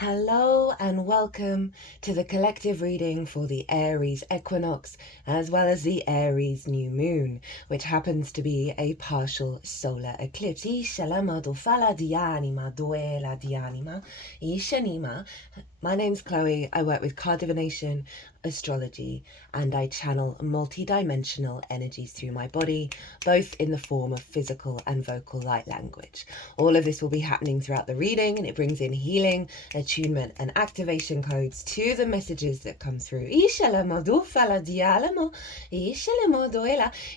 Hello and welcome to the collective reading for the Aries Equinox as well as the Aries new moon, which happens to be a partial solar eclipse. My name's Chloe. I work with card divination, astrology, and I channel multi-dimensional energies through my body, both in the form of physical and vocal light language. All of this will be happening throughout the reading, and it brings in healing, attunement, and activation codes to the messages that come through.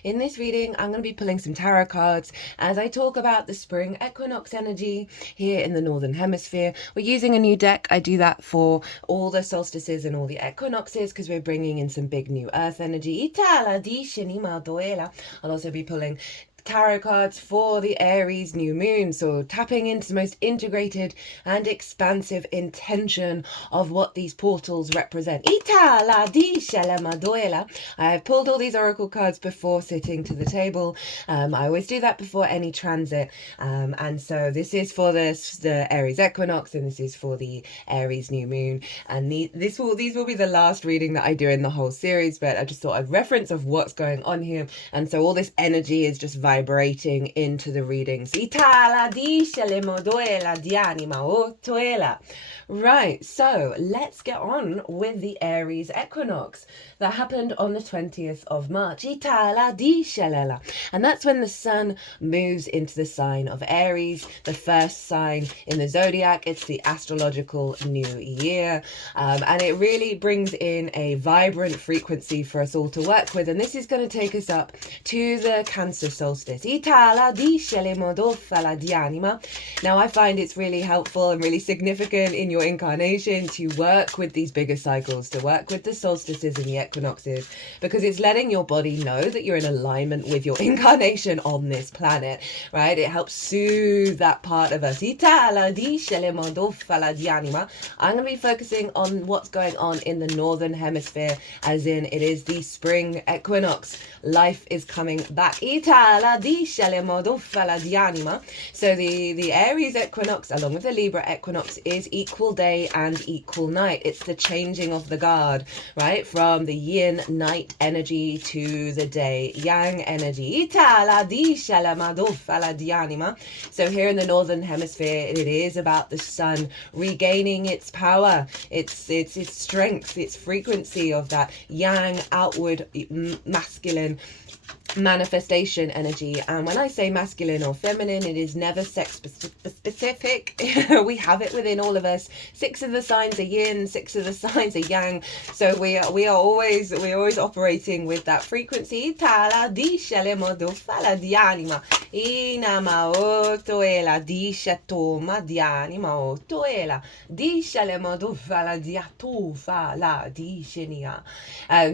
In this reading, I'm going to be pulling some tarot cards as I talk about the spring equinox energy here in the Northern Hemisphere. We're using a new deck. I do that for all the solstices and all the equinoxes because we're bringing in some big new earth energy. I'll also be pulling tarot cards for the Aries new moon, so tapping into the most integrated and expansive intention of what these portals represent. I have pulled all these oracle cards before sitting to the table. I always do that before any transit, and so this is for the Aries equinox, and this is for the Aries new moon, and these will be the last reading that I do in the whole series, but I just thought I'd reference of what's going on here, and so all this energy is just vibrating into the readings. Right, so let's get on with the Aries equinox that happened on the 20th of March. And that's when the sun moves into the sign of Aries, the first sign in the zodiac. It's the astrological new year, and it really brings in a vibrant frequency for us all to work with, and this is going to take us up to the Cancer solstice. Now I find it's really helpful and really significant in your incarnation to work with these bigger cycles, to work with the solstices and the equinoxes, because it's letting your body know that you're in alignment with your incarnation on this planet, right? It helps soothe that part of us. I'm going to be focusing on what's going on in the Northern Hemisphere, as in it is the spring equinox. Life is coming back. So the Aries equinox along with the Libra equinox is equal day and equal night. It's the changing of the guard, right? From the yin night energy to the day yang energy. So here in the Northern Hemisphere, it is about the sun regaining its power, its strength, its frequency of that yang outward masculine manifestation energy. And when I say masculine or feminine, it is never sex specific. We have it within all of us. 6 of the signs are yin, 6 of the signs are yang, so we are always operating with that frequency.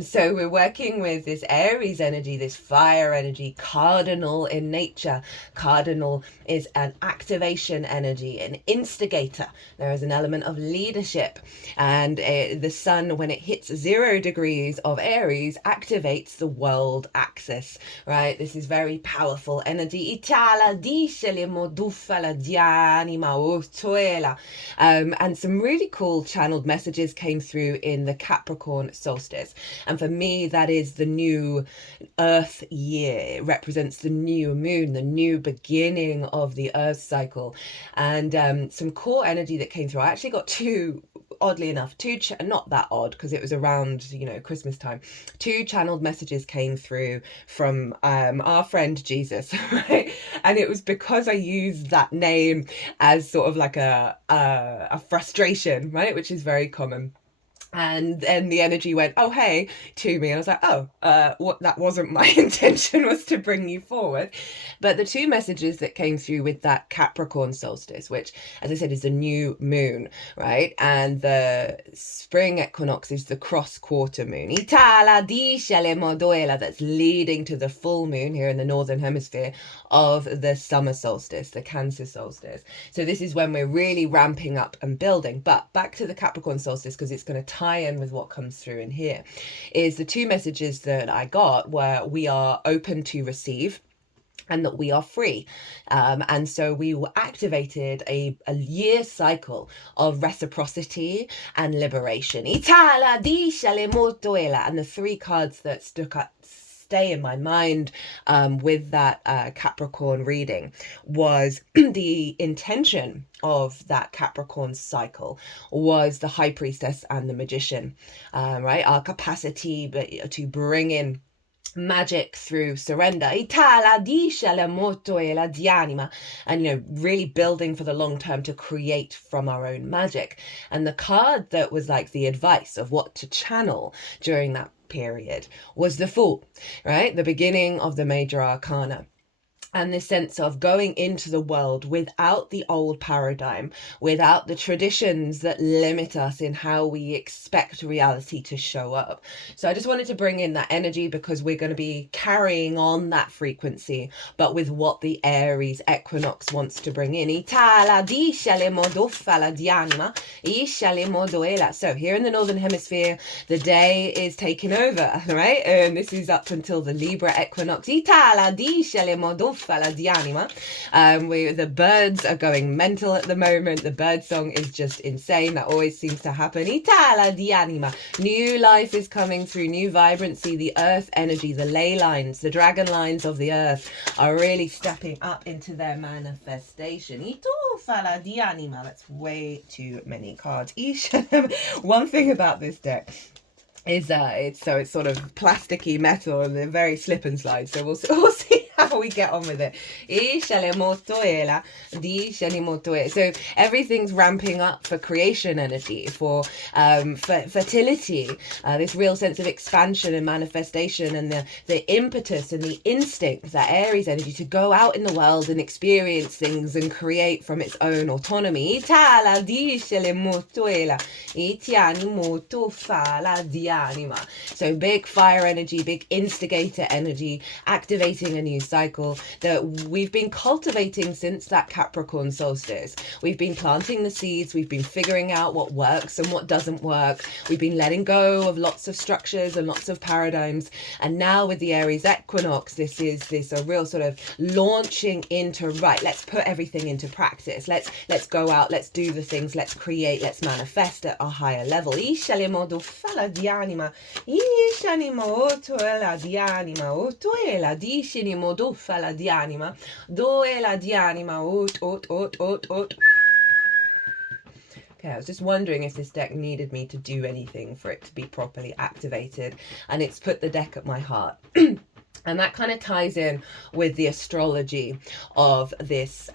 So we're working with this Aries energy, this fire energy, cardinal in nature. Cardinal is an activation energy, an instigator. There is an element of leadership, and the sun, when it hits 0 degrees of Aries, activates the world axis, right? This is very powerful energy. And some really cool channeled messages came through in the Capricorn solstice, and for me that is the new earth year. It represents the new moon, the new beginning of the earth cycle, and some core energy that came through. I actually got two, oddly enough, not that odd because it was around Christmas time, 2 channeled messages came through from our friend Jesus, right? And it was because I used that name as sort of like a frustration, right, which is very common. And then the energy went, oh, hey, to me. I was like, what? That wasn't my intention, was to bring you forward. But the 2 messages that came through with that Capricorn solstice, which, as I said, is the new moon, right? And the spring equinox is the cross-quarter moon. That's leading to the full moon here in the Northern Hemisphere of the summer solstice, the Cancer solstice. So this is when we're really ramping up and building. But back to the Capricorn solstice, because it's going to tie in with what comes through in here, is the 2 messages that I got were: we are open to receive, and that we are free. And so we activated a year cycle of reciprocity and liberation. Itala, disale, motoela. And the three cards that stay in my mind with that Capricorn reading was the intention of that Capricorn cycle was the High Priestess and the Magician, right? Our capacity to bring in magic through surrender, and really building for the long term to create from our own magic. And the card that was like the advice of what to channel during that period was the Fool, right? The beginning of the major arcana. And this sense of going into the world without the old paradigm, without the traditions that limit us in how we expect reality to show up. So I just wanted to bring in that energy because we're going to be carrying on that frequency, but with what the Aries Equinox wants to bring in. So here in the Northern Hemisphere, the day is taking over, right? And this is up until the Libra Equinox. The birds are going mental at the moment. The bird song is just insane. That always seems to happen. New life is coming through, new vibrancy. The earth energy, the ley lines, the dragon lines of the earth are really stepping up into their manifestation. That's way too many cards. One thing about this deck is it's sort of plasticky metal and they're very slip and slide, so we'll see how we get on with it. So everything's ramping up for creation energy, for fertility, this real sense of expansion and manifestation, and the impetus and the instinct, that Aries energy, to go out in the world and experience things and create from its own autonomy. So big fire energy, big instigator energy, activating a new cycle that we've been cultivating since that Capricorn solstice. We've been planting the seeds, we've been figuring out what works and what doesn't work. We've been letting go of lots of structures and lots of paradigms. And now with the Aries Equinox, this is a real sort of launching into, right, let's put everything into practice. Let's go out, let's do the things, let's create, let's manifest at a higher level. Okay, I was just wondering if this deck needed me to do anything for it to be properly activated, and it's put the deck at my heart. And that kind of ties in with the astrology of this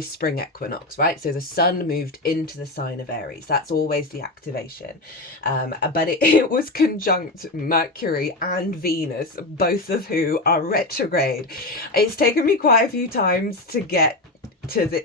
spring equinox, right? So the sun moved into the sign of Aries. That's always the activation. But it was conjunct Mercury and Venus, both of who are retrograde. It's taken me quite a few times to get to the...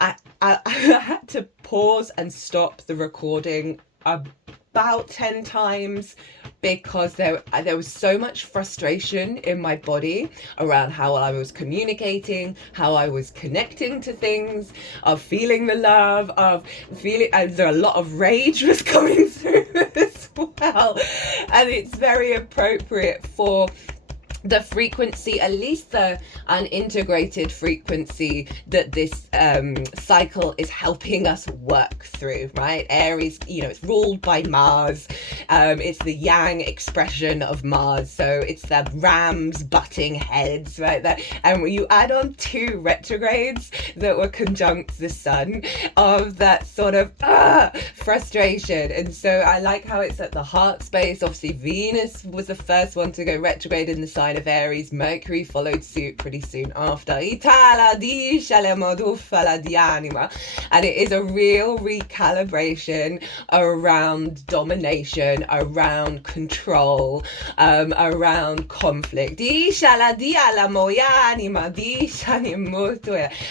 I had to pause and stop the recording about 10 times because there was so much frustration in my body around how I was communicating, how I was connecting to things, of feeling the love, of feeling, and a lot of rage was coming through as well. And it's very appropriate for the frequency, at least the unintegrated frequency that this cycle is helping us work through, right? Aries, it's ruled by Mars. It's the yang expression of Mars. So it's the rams butting heads, right? And when you add on 2 retrogrades that were conjunct the sun, of that sort of frustration. And so I like how it's at the heart space. Obviously Venus was the first one to go retrograde in the sign of Aries. Mercury followed suit pretty soon after. And it is a real recalibration around domination, around control, around conflict.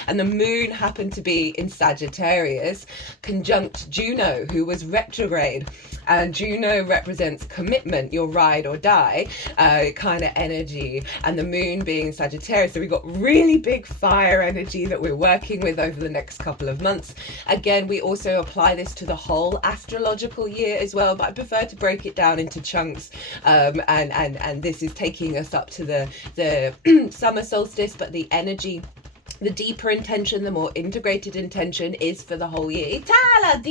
And the moon happened to be in Sagittarius, conjunct Juno, who was retrograde. And Juno represents commitment, your ride or die kind of energy. energy and the moon being Sagittarius. So we've got really big fire energy that we're working with over the next couple of months. Again, we also apply this to the whole astrological year as well, but I prefer to break it down into chunks. And this is taking us up to the summer solstice, but the energy, the deeper intention, the more integrated intention is for the whole year. I've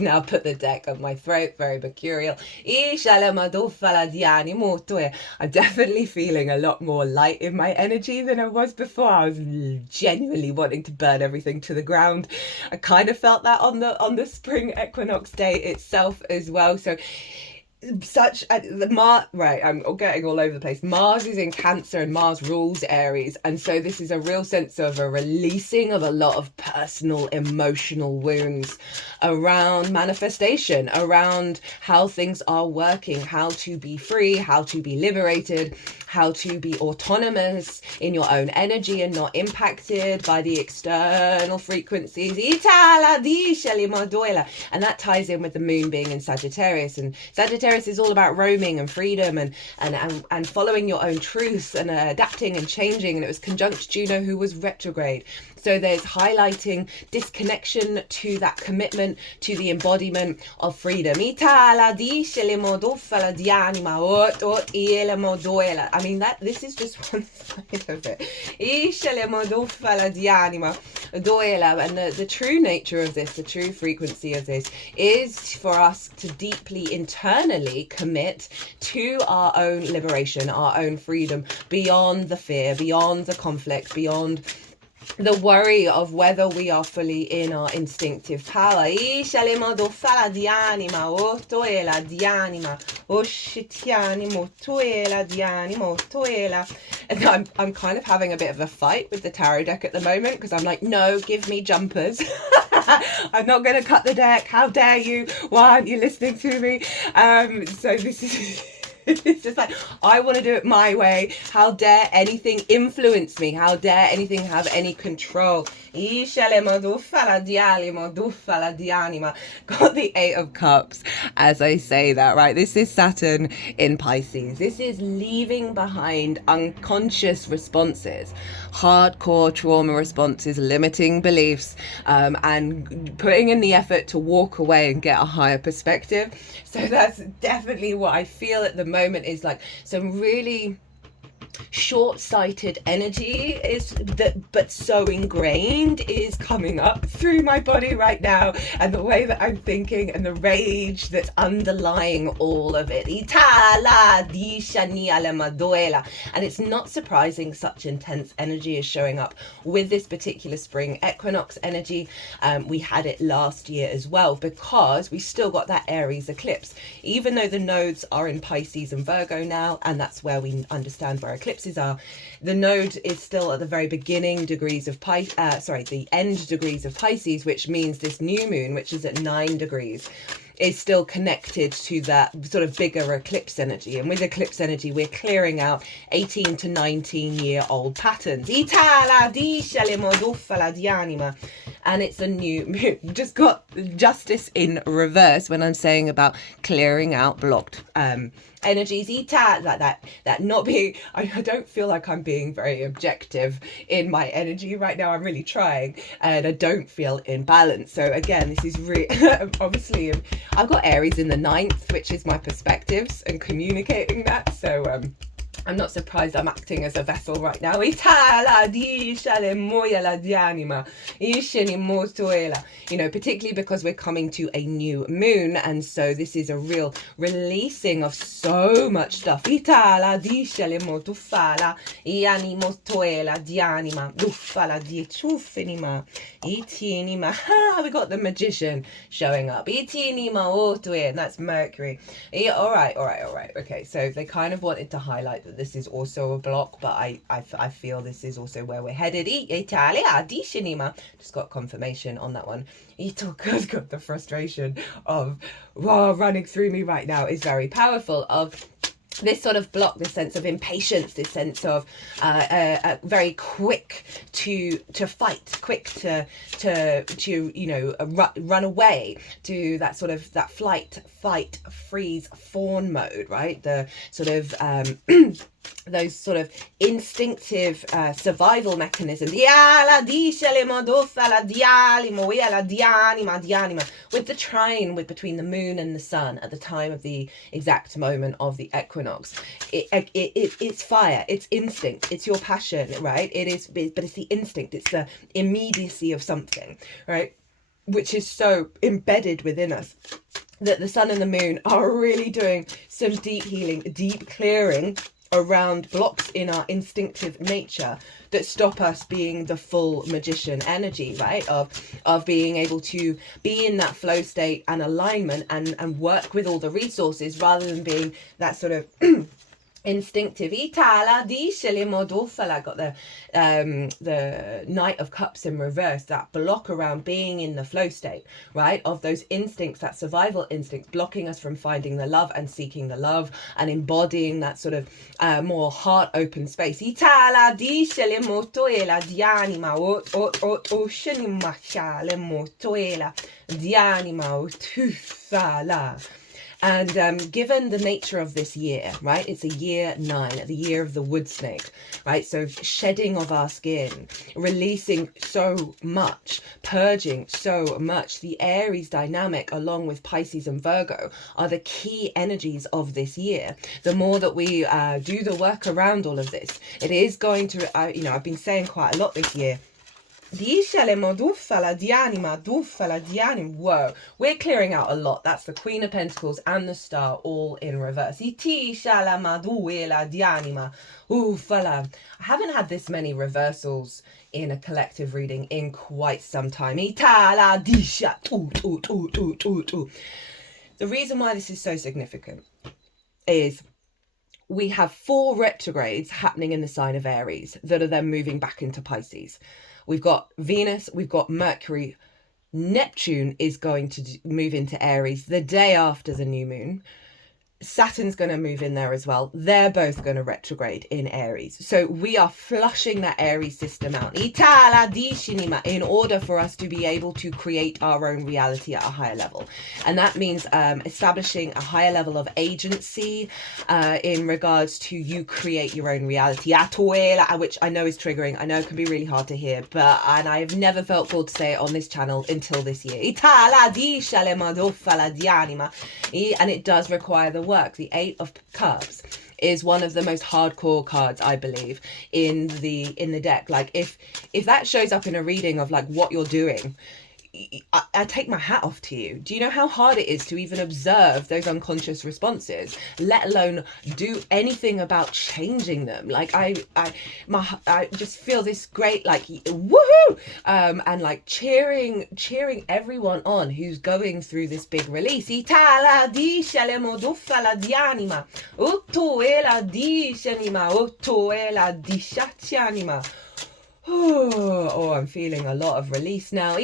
now put the deck on my throat, very mercurial. I'm definitely feeling a lot more light in my energy than I was before. I was genuinely wanting to burn everything to the ground. I kind of felt that on the spring equinox day itself as well. So right, I'm getting all over the place. Mars is in Cancer and Mars rules Aries, and so this is a real sense of a releasing of a lot of personal emotional wounds around manifestation, around how things are working, how to be free, how to be liberated, how to be autonomous in your own energy and not impacted by the external frequencies. And that ties in with the moon being in Sagittarius, and Sagittarius is all about roaming and freedom and following your own truth and adapting and changing. And it was conjunct Juno, who was retrograde. So there's highlighting disconnection to that commitment to the embodiment of freedom. I mean, this is just one side of it. And the true nature of this, the true frequency of this, is for us to deeply internally commit to our own liberation, our own freedom, beyond the fear, beyond the conflict, beyond the worry of whether we are fully in our instinctive power. And I'm kind of having a bit of a fight with the tarot deck at the moment, because I'm like, no, give me jumpers. I'm not going to cut the deck. How dare you? Why aren't you listening to me? So this is... It's just like, I want to do it my way. How dare anything influence me? How dare anything have any control? Got the Eight of Cups as I say that, right? This is Saturn in Pisces. This is leaving behind unconscious responses, hardcore trauma responses, limiting beliefs, and putting in the effort to walk away and get a higher perspective. So that's definitely what I feel at the moment, is like some really short-sighted energy but so ingrained is coming up through my body right now, and the way that I'm thinking and the rage that's underlying all of it. And it's not surprising such intense energy is showing up with this particular spring equinox energy. We had it last year as well, because we still got that Aries eclipse, even though the nodes are in Pisces and Virgo now, and that's where we understand where eclipses are. The node is still at the very beginning degrees of the end degrees of Pisces, which means this new moon, which is at 9 degrees, is still connected to that sort of bigger eclipse energy. And with eclipse energy, we're clearing out 18 to 19 year old patterns. And it's a new moon. Just got justice in reverse when I'm saying about clearing out blocked energies. Like that not being, I don't feel like I'm being very objective in my energy right now. I'm really trying, and I don't feel in balance. So again, this is really obviously I've got Aries in the 9th, which is my perspectives and communicating that. So I'm not surprised I'm acting as a vessel right now. You know, particularly because we're coming to a new moon, and so this is a real releasing of so much stuff. We got the Magician showing up. And that's Mercury. All right. Okay, so they kind of wanted to highlight that this is also a block, but I feel this is also where we're headed. Just got confirmation on that one. Itoka's got the frustration of running through me right now is very powerful, of this sort of block, this sense of impatience, this sense of very quick to fight, quick to run away, to that sort of that flight, fight, freeze, fawn mode, right? The sort of those sort of instinctive survival mechanisms, with the trine between the moon and the sun at the time of the exact moment of the equinox. It's fire, it's instinct, it's your passion, right? But it's the instinct, it's the immediacy of something, right? Which is so embedded within us, that the sun and the moon are really doing some deep healing, deep clearing around blocks in our instinctive nature that stop us being the full magician energy, right? Of being able to be in that flow state and alignment and work with all the resources, rather than being that sort of instinctive. Got the Knight of Cups in reverse, that block around being in the flow state, right? Of those instincts, that survival instinct, blocking us from finding the love and seeking the love and embodying that sort of more heart open space. And given the nature of this year, right, it's a year 9, the year of the wood snake, right? So shedding of our skin, releasing so much, purging so much. The Aries dynamic, along with Pisces and Virgo, are the key energies of this year. The more that we do the work around all of this, it is going to, I've been saying quite a lot this year, whoa, we're clearing out a lot. That's the Queen of Pentacles and the Star all in reverse. I haven't had this many reversals in a collective reading in quite some time. The reason why this is so significant is we have 4 retrogrades happening in the sign of Aries that are then moving back into Pisces. We've got Venus, we've got Mercury. Neptune is going to move into Aries the day after the new moon. Saturn's going to move in there as well. They're both going to retrograde in Aries. So we are flushing that Aries system out in order for us to be able to create our own reality at a higher level. And that means establishing a higher level of agency in regards to you create your own reality, which I know is triggering. I know it can be really hard to hear, and I've never felt called to say it on this channel until this year. And it does require the work. The 8 of Cups is one of the most hardcore cards, I believe, in the deck. Like if that shows up in a reading of like what you're doing, I take my hat off to you. Do you know how hard it is to even observe those unconscious responses, let alone do anything about changing them? Like I just feel this great like woohoo, and like cheering everyone on who's going through this big release. Oh, I'm feeling a lot of release now.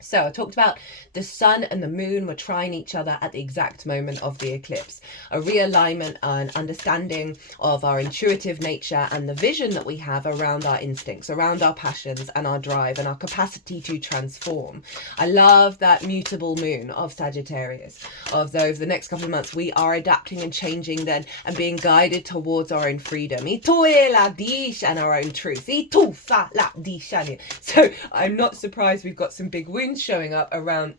So I talked about the sun and the moon were trying each other at the exact moment of the eclipse. A realignment and understanding of our intuitive nature and the vision that we have around our instincts, around our passions and our drive and our capacity to transform. I love that mutable moon of Sagittarius, of those the next couple of months we are adapting and changing then and being guided towards our own freedom and our own truth. So I'm not surprised we've got some big wounds showing up around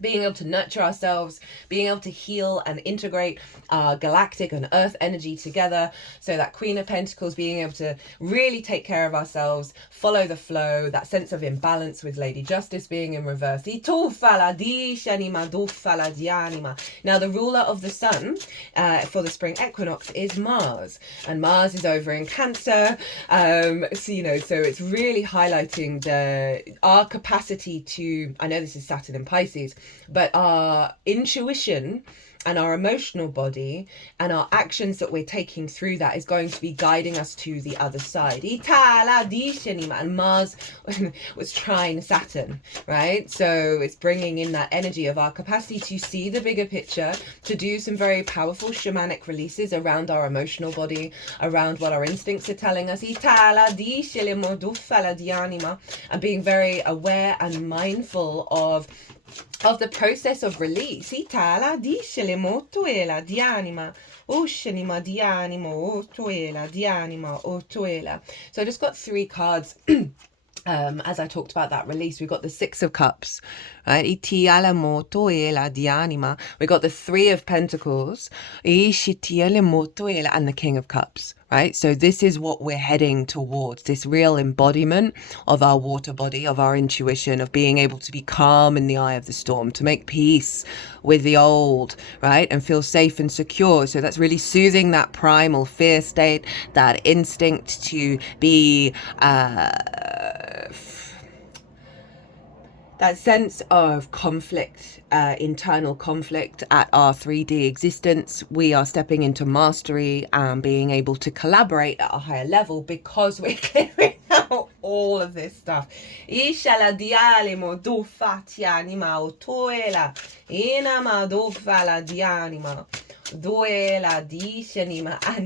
being able to nurture ourselves, being able to heal and integrate our galactic and earth energy together. So that Queen of Pentacles being able to really take care of ourselves, follow the flow, that sense of imbalance with Lady Justice being in reverse. Now the ruler of the sun for the spring equinox is Mars, and Mars is over in Cancer. So it's really highlighting our capacity to, I know this is Saturn in Pisces, but our intuition and our emotional body and our actions that we're taking through that is going to be guiding us to the other side. And Mars was trine Saturn, right? So it's bringing in that energy of our capacity to see the bigger picture, to do some very powerful shamanic releases around our emotional body, around what our instincts are telling us, and being very aware and mindful of the process of release. So I just got 3 cards. As I talked about that release, we've got the 6 of Cups, right? We got the 3 of Pentacles, and the King of Cups, right? So this is what we're heading towards, this real embodiment of our water body, of our intuition, of being able to be calm in the eye of the storm, to make peace with the old, right? And feel safe and secure. So that's really soothing that primal fear state, that instinct to be that sense of conflict, internal conflict at our 3D existence. We are stepping into mastery and being able to collaborate at a higher level because we're clearing out all of this stuff. And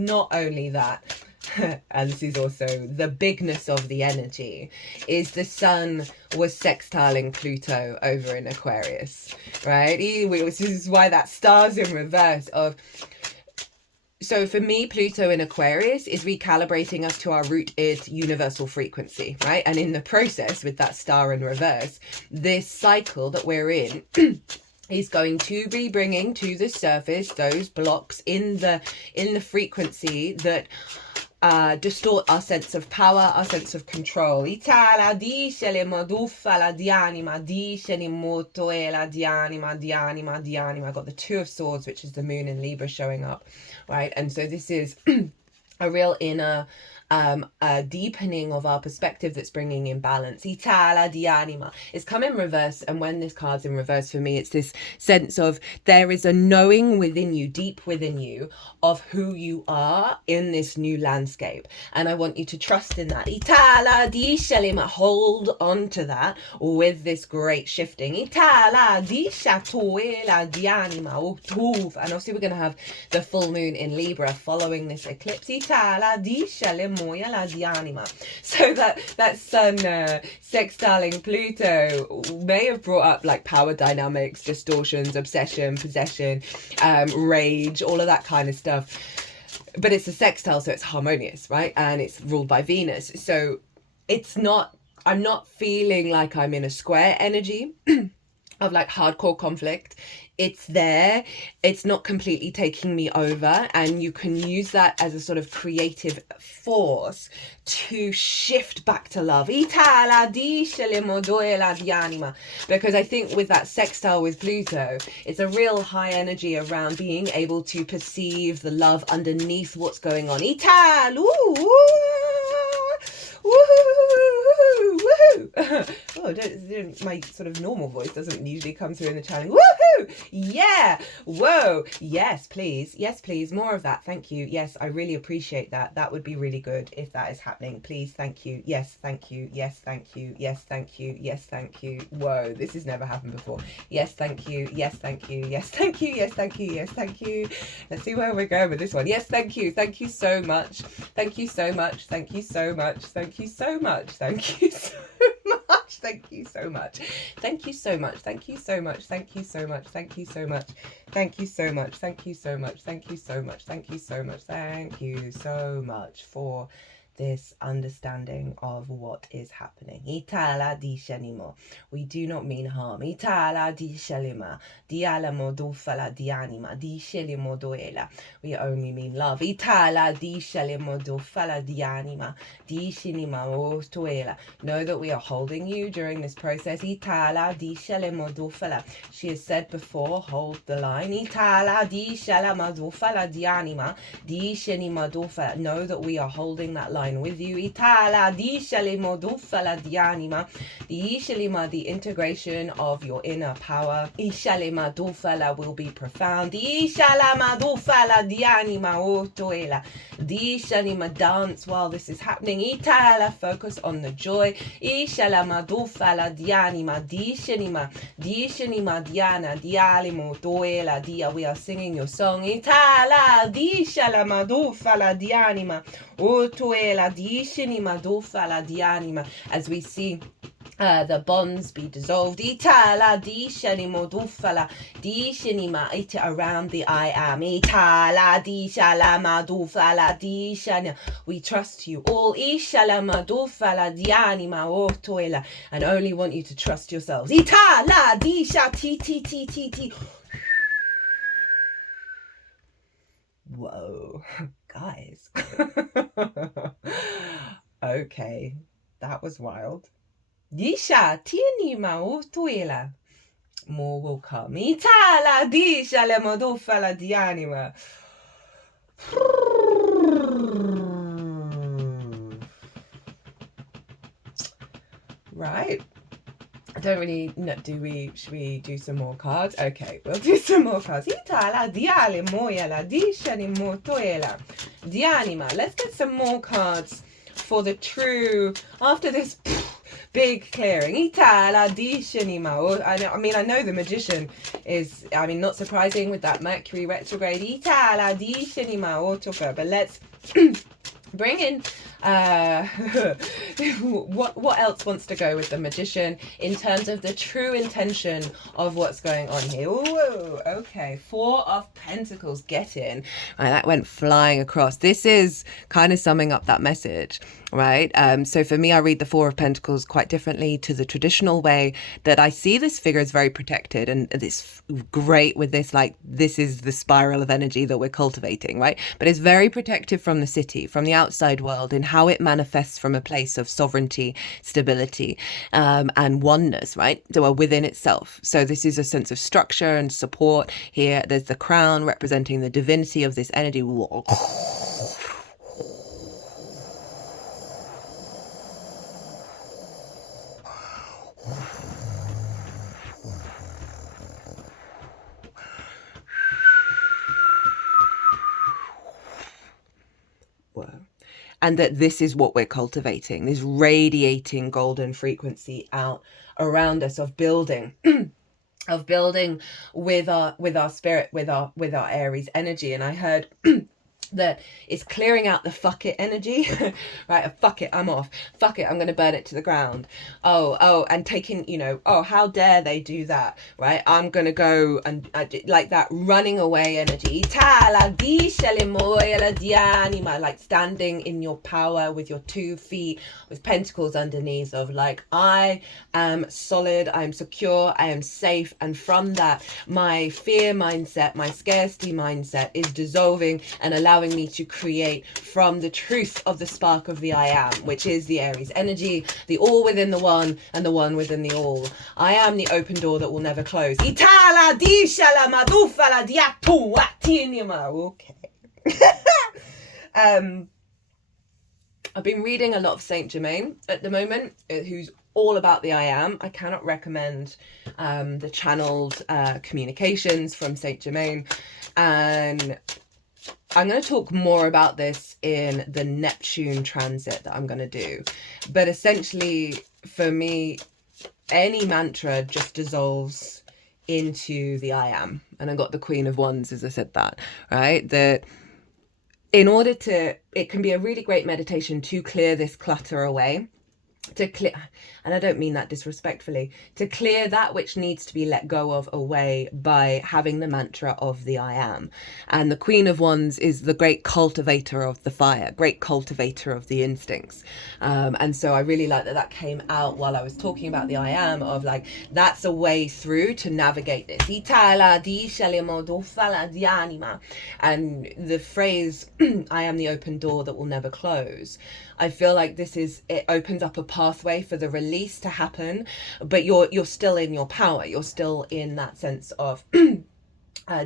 not only that, and this is also the bigness of the energy, is the sun was sextiling Pluto over in Aquarius, right? This is why that star's in reverse of... So for me, Pluto in Aquarius is recalibrating us to our rooted universal frequency, right? And in the process, with that star in reverse, this cycle that we're in is going to be bringing to the surface those blocks in the frequency that distort our sense of power, our sense of control. I got the 2 of Swords, which is the moon in Libra showing up, right? And so this is a real inner a deepening of our perspective that's bringing in balance. It's come in reverse, and when this card's in reverse for me, it's this sense of there is a knowing within you, deep within you, of who you are in this new landscape, and I want you to trust in that. Hold on to that with this great shifting. And obviously we're going to have the full moon in Libra following this eclipse. So that sun sextiling Pluto may have brought up like power dynamics, distortions, obsession, possession, rage, all of that kind of stuff. But it's a sextile, so it's harmonious, right? And it's ruled by Venus. So I'm not feeling like I'm in a square energy of like hardcore conflict. It's there, it's not completely taking me over, and you can use that as a sort of creative force to shift back to love. Because I think with that sextile with Pluto, it's a real high energy around being able to perceive the love underneath what's going on. Oh, my sort of normal voice doesn't usually come through in the channeling. Woohoo! Yeah! Whoa! Yes, please. Yes, please. More of that. Thank you. Yes, I really appreciate that. That would be really good if that is happening. Please, thank you. Yes, thank you. Yes, thank you. Yes, thank you. Yes, thank you. Whoa, this has never happened before. Yes, thank you. Yes, thank you. Yes, thank you. Yes, thank you. Yes, thank you. Let's see where we're going with this one. Yes, thank you. Thank you so much. Thank you so much. Thank you so much. Thank you so much. Thank you so much. Thank you so much. Thank you so much. Thank you so much. Thank you so much. Thank you so much. Thank you so much. Thank you so much. Thank you so much. Thank you so much. Thank you so much for this understanding of what is happening. We do not mean harm. We only mean love. Know that we are holding you during this process. She has said before, hold the line. Know that we are holding that line align with you. Itala di shalimo dufala di anima. The ishalima, the integration of your inner power. Ishalima dufala will be profound. Ishalama dufala di anima otoela. Di shalima dance while this is happening. Itala focus on the joy. Ishalama dufala di anima. Di shalima diana dialimo toela dia. We are singing your song. Itala di shalama dufala di anima otoela di shalima dufala di anima. As we see the bonds be dissolved. Itala di shalimo dufala di shinima ita around the I am. Itala di shalama dufala di shania. We trust you all. Ishalama dufala di anima otoela. And only want you to trust yourselves. Itala di sha ti ti ti ti ti. Whoa, guys. Okay, that was wild. Disha tieni mautuela. More will come. Itala disha le modufala di anima. Right. I don't really know. Should we do some more cards? Okay, we'll do some more cards. Itala diale moyala disha ni motuela. Di anima. Let's get some more cards for the true after this big clearing. Itala di shanima. I mean, I know the magician is, I mean, not surprising with that Mercury retrograde. Itala di shanima otoka. But let's bring in what else wants to go with the magician in terms of the true intention of what's going on here. Whoa, okay, 4 of Pentacles, get in. Right, that went flying across. This is kind of summing up that message, right? So for me, I read the 4 of Pentacles quite differently to the traditional way that I see this figure as very protected, and it's great with this, like, this is the spiral of energy that we're cultivating, right? But it's very protective from the city, from the outside world, in how it manifests from a place of sovereignty, stability, and oneness, right? So within itself. So this is a sense of structure and support here. There's the crown representing the divinity of this energy. And that this is what we're cultivating, this radiating golden frequency out around us of building of building with our spirit, with our Aries energy. And I heard that it's clearing out the fuck it energy, right? Fuck it, I'm off. Fuck it, I'm going to burn it to the ground. Oh, and taking, how dare they do that, right? I'm going to go and like that running away energy. Like standing in your power with your 2 feet, with pentacles underneath, of like, I am solid, I am secure, I am safe. And from that, my fear mindset, my scarcity mindset is dissolving and allowing me to create from the truth of the spark of the I am, which is the Aries energy, the all within the one and the one within the all. I am the open door that will never close. Itala di shala madufala diatu atinima. Okay. I've been reading a lot of Saint Germain at the moment, who's all about the I am. I cannot recommend the channeled communications from Saint Germain, and I'm going to talk more about this in the Neptune transit that I'm going to do. But essentially, for me, any mantra just dissolves into the I am. And I got the Queen of Wands as I said that, right? That in order to, it can be a really great meditation to clear this clutter away. To clear, and I don't mean that disrespectfully, to clear that which needs to be let go of away by having the mantra of the I am. And the Queen of Wands is the great cultivator of the fire, great cultivator of the instincts. And so I really like that came out while I was talking about the I am, of like, that's a way through to navigate this. And the phrase, I am the open door that will never close. I feel like it opens up a pathway for the release to happen, but you're still in your power. You're still in that sense of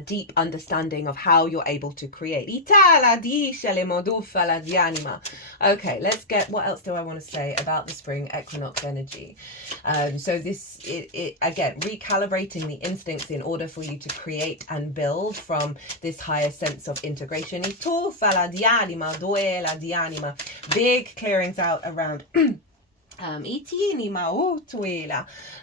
deep understanding of how you're able to create. Itala dice le modufala di anima. Okay, let's get, what else do I want to say about the spring equinox energy? So this, again, recalibrating the instincts in order for you to create and build from this higher sense of integration. Itufala di anima, duela di anima. Big clearings out around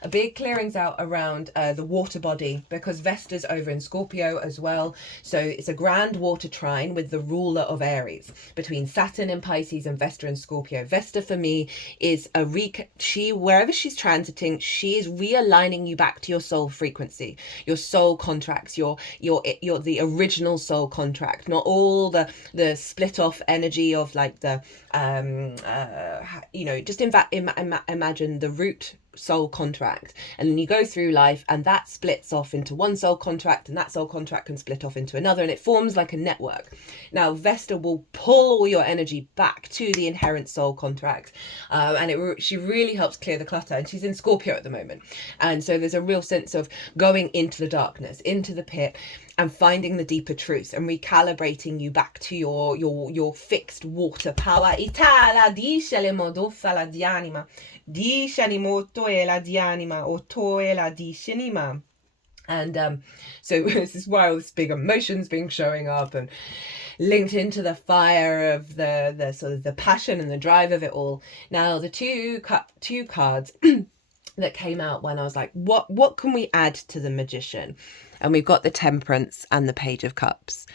big clearings out around the water body, because Vesta's over in Scorpio as well. So it's a grand water trine with the ruler of Aries between Saturn in Pisces and Vesta in Scorpio. Vesta for me is wherever she's transiting, she is realigning you back to your soul frequency, your soul contracts, your the original soul contract, not all the split off energy of like the just imagine the root soul contract, and then you go through life and that splits off into one soul contract, and that soul contract can split off into another, and it forms like a network. Now Vesta will pull all your energy back to the inherent soul contract, and she really helps clear the clutter, and she's in Scorpio at the moment, and so there's a real sense of going into the darkness, into the pit, and finding the deeper truth and recalibrating you back to your fixed water power. Itala dice le modufala di anima, dice animoto e la di anima, oto e la dice anima. And so this is why all this big emotions being showing up and linked into the fire of the sort of the passion and the drive of it all. Now the two cards that came out when I was like, what can we add to the Magician? And we've got the Temperance and the Page of Cups.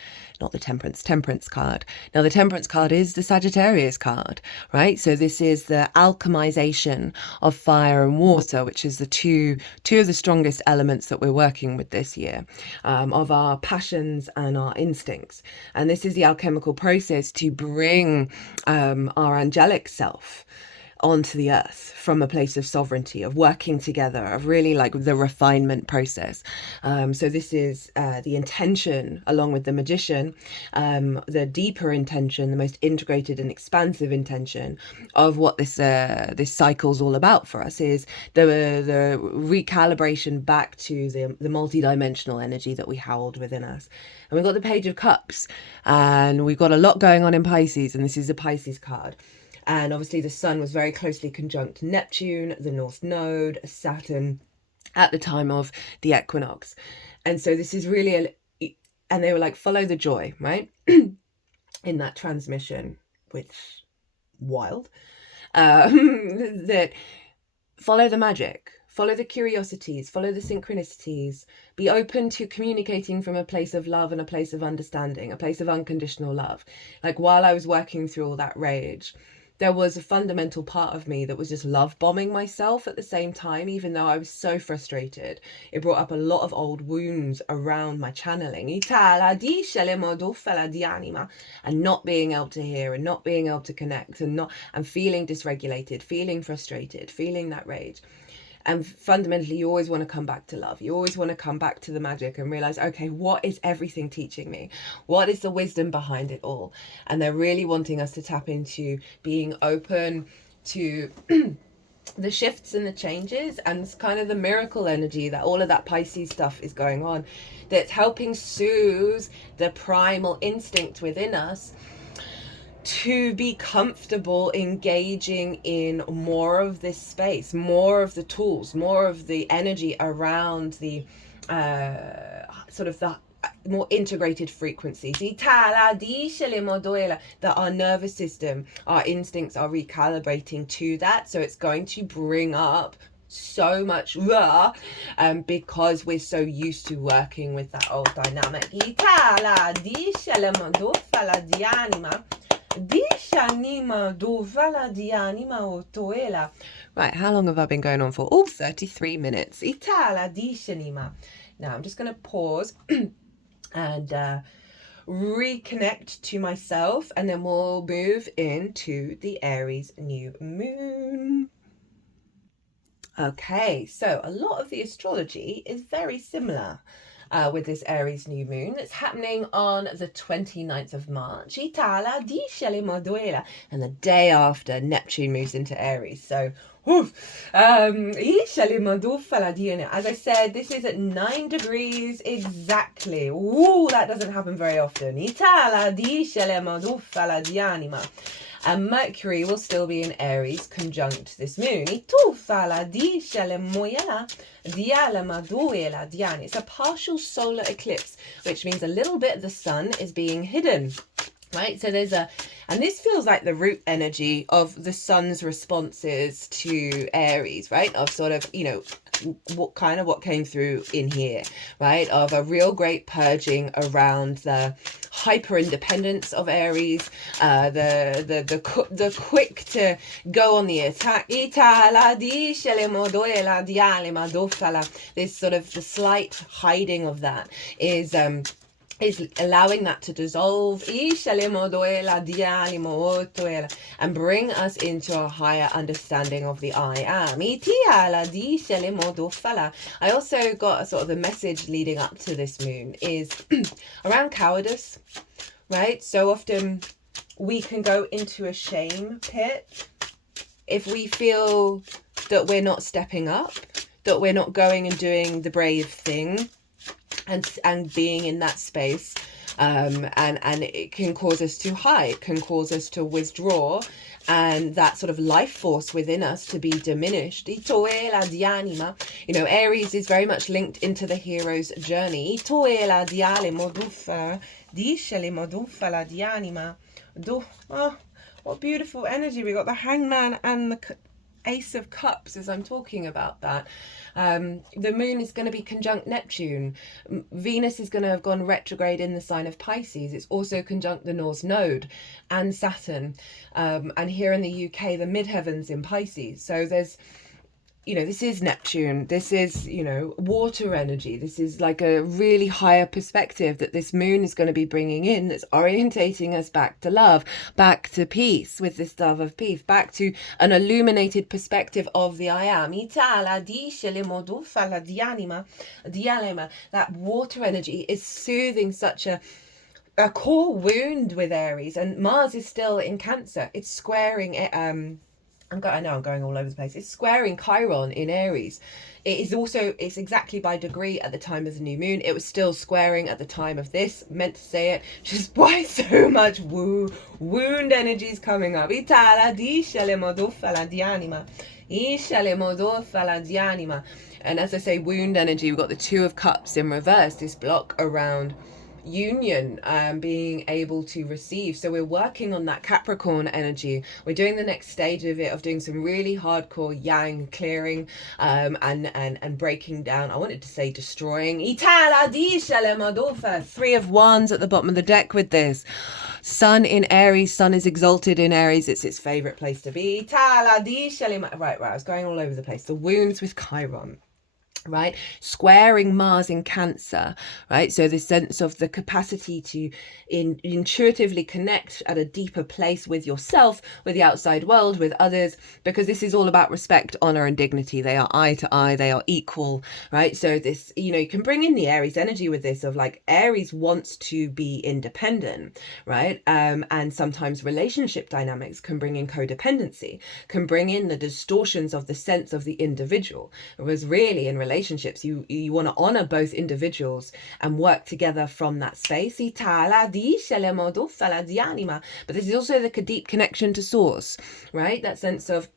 Not the Temperance card. Now the Temperance card is the Sagittarius card, right? So this is the alchemization of fire and water, which is the two of the strongest elements that we're working with this year, of our passions and our instincts. And this is the alchemical process to bring our angelic self onto the earth from a place of sovereignty, of working together, of really like the refinement process. So this is the intention, along with the Magician, the deeper intention, the most integrated and expansive intention of what this cycle's all about for us, is the recalibration back to the multi-dimensional energy that we hold within us. And we've got the Page of Cups, and we've got a lot going on in Pisces, and this is a Pisces card. And obviously the Sun was very closely conjunct Neptune, the North Node, Saturn, at the time of the equinox. And so this is really, and they were like, follow the joy, right? In that transmission, which, wild. That follow the magic, follow the curiosities, follow the synchronicities, be open to communicating from a place of love and a place of understanding, a place of unconditional love. Like while I was working through all that rage, there was a fundamental part of me that was just love bombing myself at the same time, even though I was so frustrated. It brought up a lot of old wounds around my channeling. And not being able to hear and not being able to connect and feeling dysregulated, feeling frustrated, feeling that rage. And fundamentally, you always want to come back to love. You always want to come back to the magic and realize, okay, what is everything teaching me? What is the wisdom behind it all? And they're really wanting us to tap into being open to the shifts and the changes, and it's kind of the miracle energy that all of that Pisces stuff is going on, that's helping soothe the primal instinct within us to be comfortable engaging in more of this space, more of the tools, more of the energy around the sort of the more integrated frequencies, that our nervous system, our instincts are recalibrating to that. So it's going to bring up so much because we're so used to working with that old dynamic. Right, how long have I been going on for? Oh, 33 minutes. Now I'm just going to pause and reconnect to myself, and then we'll move into the Aries new moon. Okay, so a lot of the astrology is very similar. with this Aries new moon that's happening on the 29th of March. And the day after, Neptune moves into Aries. So, as I said, this is at 9 degrees exactly. Ooh, that doesn't happen very often. And Mercury will still be in Aries conjunct this moon. It's a partial solar eclipse, which means a little bit of the sun is being hidden. Right, so there's and this feels like the root energy of the sun's responses to Aries, right? Of sort of, you know, what came through in here, right? Of a real great purging around the hyper independence of Aries, the quick to go on the attack. This sort of the slight hiding of that is allowing that to dissolve and bring us into a higher understanding of the I am. I also got a sort of the message leading up to this moon is around cowardice, right? So often we can go into a shame pit if we feel that we're not stepping up, that we're not going and doing the brave thing. And being in that space, and it can cause us to hide, can cause us to withdraw, and that sort of life force within us to be diminished. You know, Aries is very much linked into the hero's journey. Oh, what beautiful energy. We got the Hangman and the Ace of Cups as I'm talking about that. The moon is going to be conjunct Neptune. Venus is going to have gone retrograde in the sign of Pisces. It's also conjunct the North Node and Saturn. And here in the UK, the midheavens in Pisces. So there's, you know, this is Neptune. This is, you know, water energy. This is like a really higher perspective that this moon is going to be bringing in, that's orientating us back to love, back to peace with this dove of peace, back to an illuminated perspective of the I am. That water energy is soothing such a core wound with Aries, and Mars is still in Cancer. It's squaring it. I know I'm going all over the place. It's squaring Chiron in Aries. It is also, it's exactly by degree at the time of the new moon. It was still squaring at the time of this. Meant to say it. Just why so much wound energy is coming up. And as I say, wound energy, we've got the Two of Cups in reverse. This block around union, being able to receive. So we're working on that Capricorn energy. We're doing the next stage of it, of doing some really hardcore yang clearing, and breaking down. I wanted to say destroying. Three of Wands at the bottom of the deck with this. Sun in Aries. Sun is exalted in Aries. It's its favorite place to be. Right, I was going all over the place. The wounds with Chiron. Right, squaring Mars in Cancer, right? So this sense of the capacity to intuitively connect at a deeper place with yourself, with the outside world, with others, because this is all about respect, honor, and dignity. They are eye to eye, they are equal, right? So this, you know, you can bring in the Aries energy with this of like, Aries wants to be independent, right? And sometimes relationship dynamics can bring in codependency, can bring in the distortions of the sense of the individual. Whereas really in relationships, you want to honor both individuals and work together from that space. But this is also the deep connection to source, right? That sense of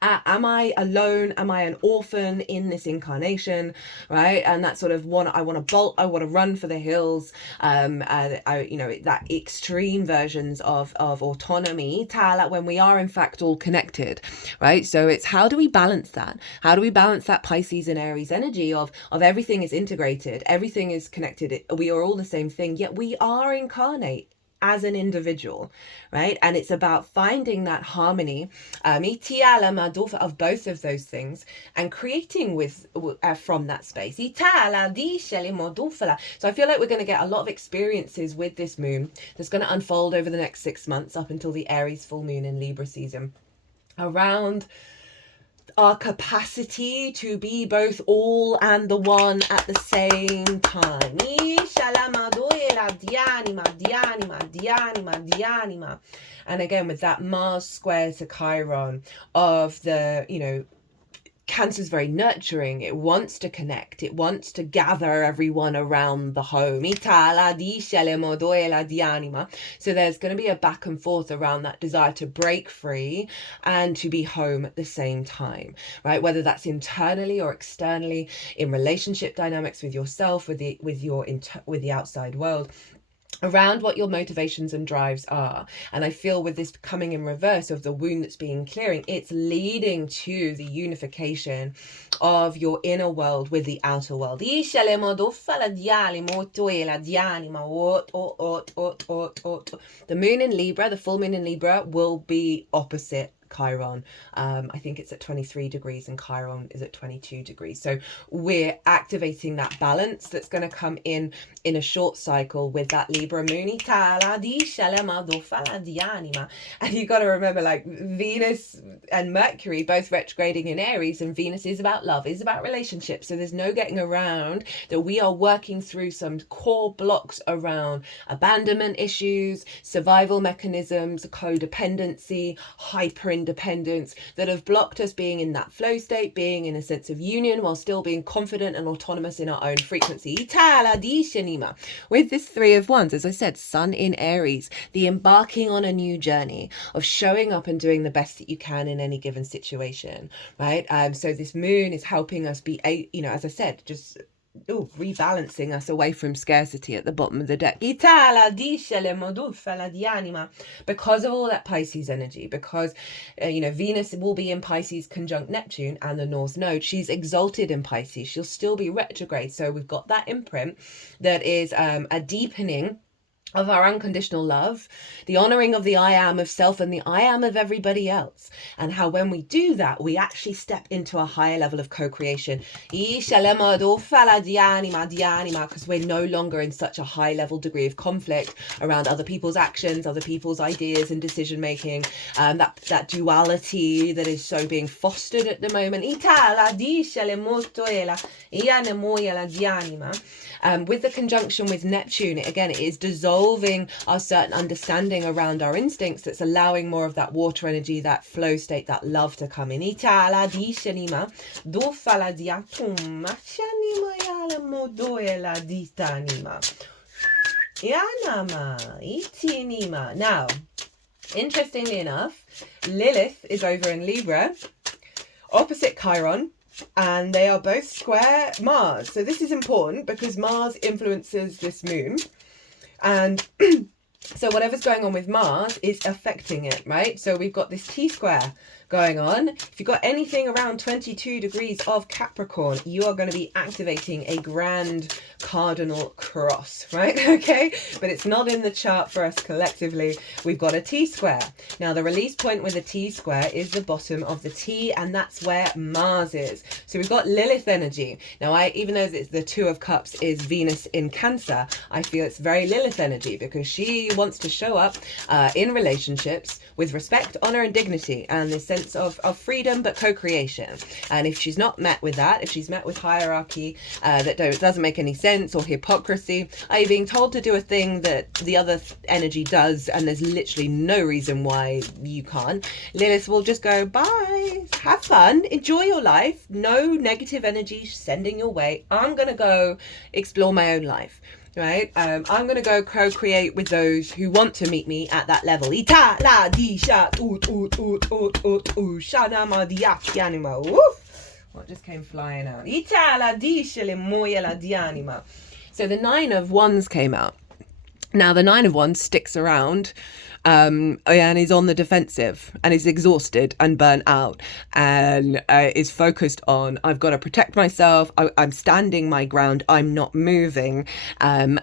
am I alone? Am I an orphan in this incarnation? Right? And that sort of I want to bolt, I want to run for the hills. That extreme versions of autonomy, when we are in fact all connected, right? So it's, how do we balance that? How do we balance that Pisces and Aries energy of everything is integrated, everything is connected, we are all the same thing, yet we are incarnate as an individual, right? And it's about finding that harmony of both of those things and creating from that space. So I feel like we're going to get a lot of experiences with this moon that's going to unfold over the next 6 months up until the Aries full moon in Libra season, around our capacity to be both all and the one at the same time. And again, with that Mars square to Chiron of the, you know, Cancer's very nurturing. It wants to connect. It wants to gather everyone around the home. So there's going to be a back and forth around that desire to break free and to be home at the same time, right? Whether that's internally or externally, in relationship dynamics with yourself, with the outside world, around what your motivations and drives are. And I feel with this coming in reverse of the wound that's being clearing, it's leading to the unification of your inner world with the outer world. The moon in Libra, the full moon in Libra, will be opposite Chiron. I think it's at 23 degrees and Chiron is at 22 degrees. So we're activating that balance that's going to come in a short cycle with that Libra moon. And you got to remember, like, Venus and Mercury both retrograding in Aries, and Venus is about love, is about relationships. So there's no getting around that we are working through some core blocks around abandonment issues, survival mechanisms, codependency, hyper-independence that have blocked us being in that flow state, being in a sense of union while still being confident and autonomous in our own frequency. With this Three of Wands, as I said, Sun in Aries, the embarking on a new journey of showing up and doing the best that you can in any given situation, right? So this moon is helping us be, you know, as I said, just rebalancing us away from scarcity at the bottom of the deck. Because of all that Pisces energy, because you know, Venus will be in Pisces conjunct Neptune and the North Node. She's exalted in Pisces. She'll still be retrograde. So we've got that imprint that is a deepening of our unconditional love, the honoring of the I am of self and the I am of everybody else, and how when we do that, we actually step into a higher level of co-creation, because we're no longer in such a high level degree of conflict around other people's actions, other people's ideas and decision making, that duality that is so being fostered at the moment. With the conjunction with Neptune, again, it is dissolving our certain understanding around our instincts, that's allowing more of that water energy, that flow state, that love to come in. Now, interestingly enough, Lilith is over in Libra, opposite Chiron, and they are both square Mars. So this is important because Mars influences this moon, and so whatever's going on with Mars is affecting it, right? So we've got this T-square going on. If you've got anything around 22 degrees of Capricorn, you are going to be activating a grand cardinal cross, right? Okay, but it's not in the chart for us collectively. We've got a T-square. Now the release point with a T-square is the bottom of the T, and that's where Mars is. So we've got Lilith energy. Now even though the Two of Cups is Venus in Cancer, I feel it's very Lilith energy because she wants to show up in relationships with respect, honor and dignity, and this sense of freedom but co-creation. And if she's not met with that, if she's met with hierarchy that doesn't make any sense, or hypocrisy, are you being told to do a thing that the other energy does and there's literally no reason why you can't, Lilith will just go, bye, have fun, enjoy your life, no negative energy sending your way, I'm gonna go explore my own life. Right, I'm going to go co-create with those who want to meet me at that level. What just came flying out? So the Nine of Wands came out. Now the Nine of Wands sticks around and is on the defensive and is exhausted and burnt out and is focused on, I've got to protect myself, I'm standing my ground, I'm not moving, and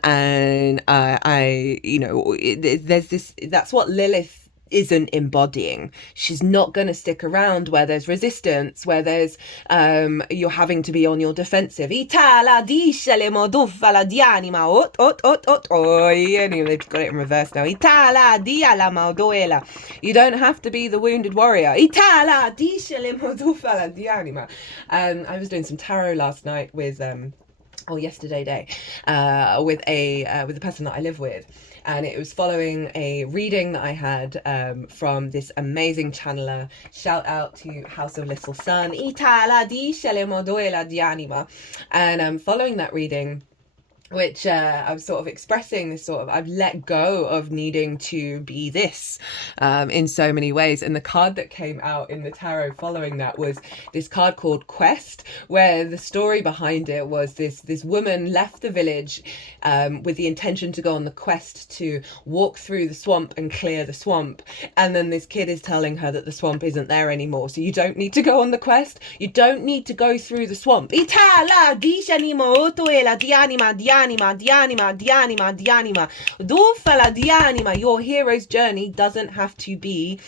I, you know, there's this, that's what Lilith isn't embodying. She's not going to stick around where there's resistance, where there's you're having to be on your defensive. Itala discele modufala di anima. Anyway, they've got it in reverse now. Itala dia la maudoela. You don't have to be the wounded warrior. Itala discele modufala di anima. I was doing some tarot last night with yesterday day with the person that I live with, and it was following a reading that I had from this amazing channeler. Shout out to House of Little Sun, Itala discele modoela di anima. And following that reading, which I was sort of expressing this sort of, I've let go of needing to be this in so many ways. And the card that came out in the tarot following that was this card called Quest, where the story behind it was this woman left the village with the intention to go on the quest to walk through the swamp and clear the swamp. And then this kid is telling her that the swamp isn't there anymore. So you don't need to go on the quest. You don't need to go through the swamp. Itala dishanimo otoela dianima dianima dianima dianima dianima dufala dianima. Your hero's journey doesn't have to be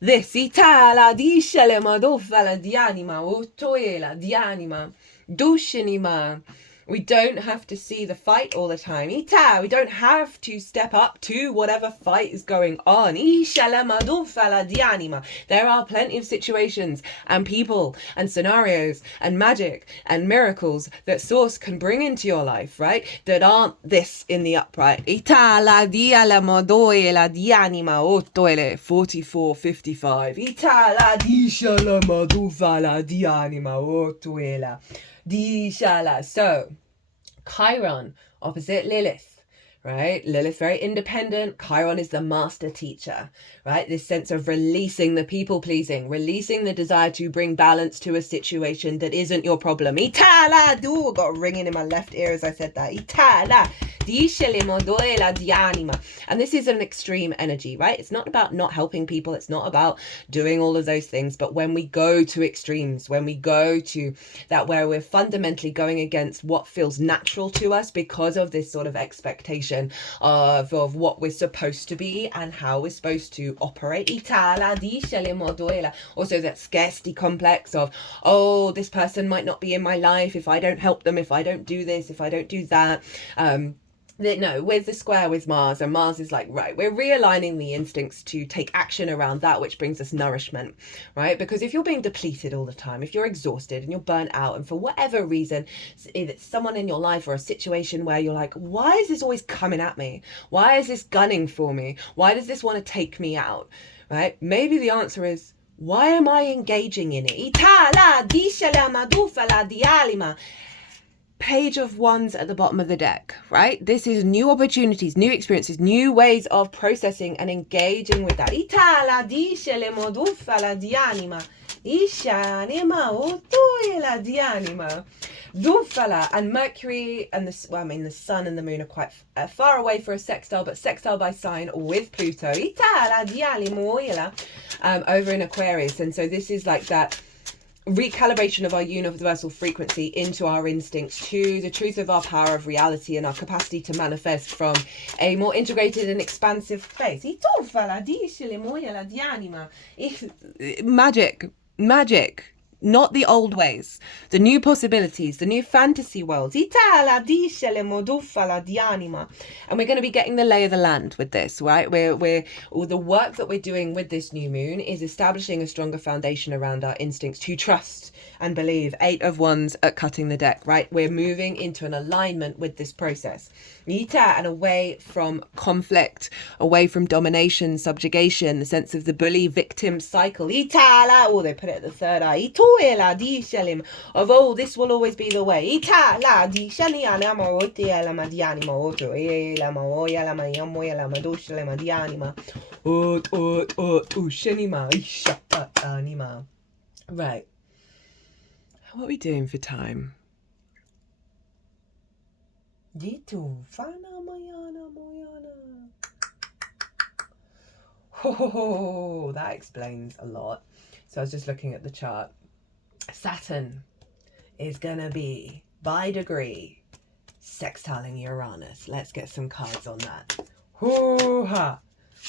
this. Itala dishalema dufala dianima otoela dianima dushinima. We don't have to see the fight all the time. Ita, we don't have to step up to whatever fight is going on. There are plenty of situations and people and scenarios and magic and miracles that Source can bring into your life, right? That aren't this in the upright. Ita la dia la modoe la dianima otoele 4455. Ita la disha la madufa la dianima otoela. Dishala. So Chiron opposite Lilith, right? Lilith very independent. Chiron is the master teacher, right? This sense of releasing the people pleasing, releasing the desire to bring balance to a situation that isn't your problem. Itala do, got ringing in my left ear as I said that. Itala and this is an extreme energy, right? It's not about not helping people. It's not about doing all of those things. But when we go to extremes, when we go to that where we're fundamentally going against what feels natural to us because of this sort of expectation of what we're supposed to be and how we're supposed to operate. Also that scarcity complex of, oh, this person might not be in my life if I don't help them, if I don't do this, if I don't do that. No, with the square with Mars, and Mars is like, right, we're realigning the instincts to take action around that which brings us nourishment, right? Because if you're being depleted all the time, if you're exhausted and you're burnt out, and for whatever reason, it's someone in your life or a situation where you're like, why is this always coming at me? Why is this gunning for me? Why does this want to take me out, right? Maybe the answer is, why am I engaging in it? Page of Wands at the bottom of the deck, right? This is new opportunities, new experiences, new ways of processing and engaging with that. And Mercury and the sun and the moon are quite far away for a sextile, but sextile by sign with Pluto over in Aquarius. And so this is like that recalibration of our universal frequency into our instincts, to the truth of our power of reality and our capacity to manifest from a more integrated and expansive place. Magic, not the old ways, the new possibilities, the new fantasy worlds. And we're going to be getting the lay of the land with this, right? The work that we're doing with this new moon is establishing a stronger foundation around our instincts to trust and believe. 8 of Wands at cutting the deck, right? We're moving into an alignment with this process. And away from conflict, away from domination, subjugation, the sense of the bully victim cycle. Oh, they put it at the third eye. Of, oh, this will always be the way. Right. What are we doing for time? Oh, that explains a lot. So I was just looking at the chart. Saturn is gonna be by degree sextiling Uranus. Let's get some cards on that. Hoo-ha!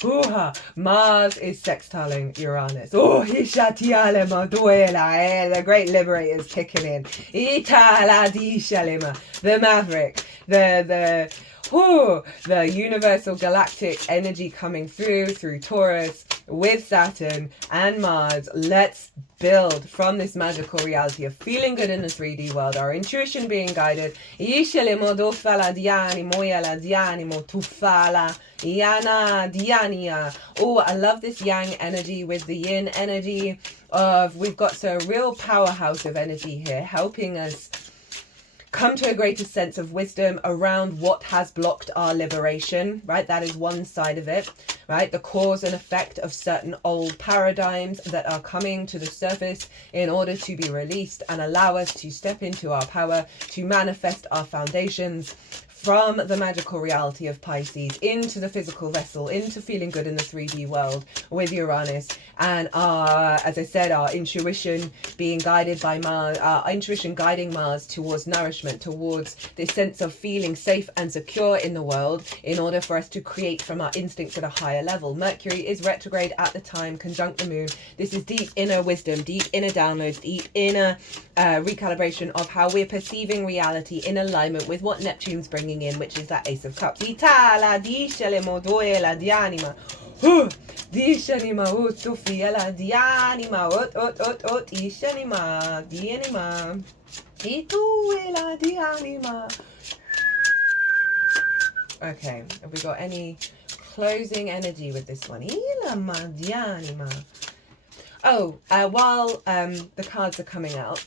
Mars is sextiling Uranus. Oh, Hishatiale Maduela, the great liberator is kicking in. Itala di Shalima, the maverick, the universal galactic energy coming through Taurus with Saturn and Mars. Let's build from this magical reality of feeling good in the 3D world, our intuition being guided. Oh, I love this yang energy with the yin energy of, we've got so a real powerhouse of energy here helping us come to a greater sense of wisdom around what has blocked our liberation, right? That is one side of it, right? The cause and effect of certain old paradigms that are coming to the surface in order to be released and allow us to step into our power, to manifest our foundations from the magical reality of Pisces into the physical vessel, into feeling good in the 3D world with Uranus. And as I said, our intuition being guided by Mars, our intuition guiding Mars towards nourishment, towards this sense of feeling safe and secure in the world in order for us to create from our instincts at a higher level. Mercury is retrograde at the time, conjunct the moon. This is deep inner wisdom, deep inner downloads, deep inner recalibration of how we're perceiving reality in alignment with what Neptune's bringing in, which is that Ace of Cups. Itala discele moduela di anima. Dishanima utufia di anima. Ot ishanima di anima. Ituela di anima. Okay, have we got any closing energy with this one? Ilama di anima. Oh, while the cards are coming out,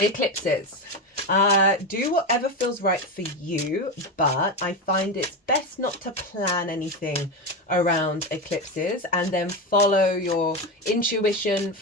eclipses. Do whatever feels right for you, but I find it's best not to plan anything around eclipses and then follow your intuition.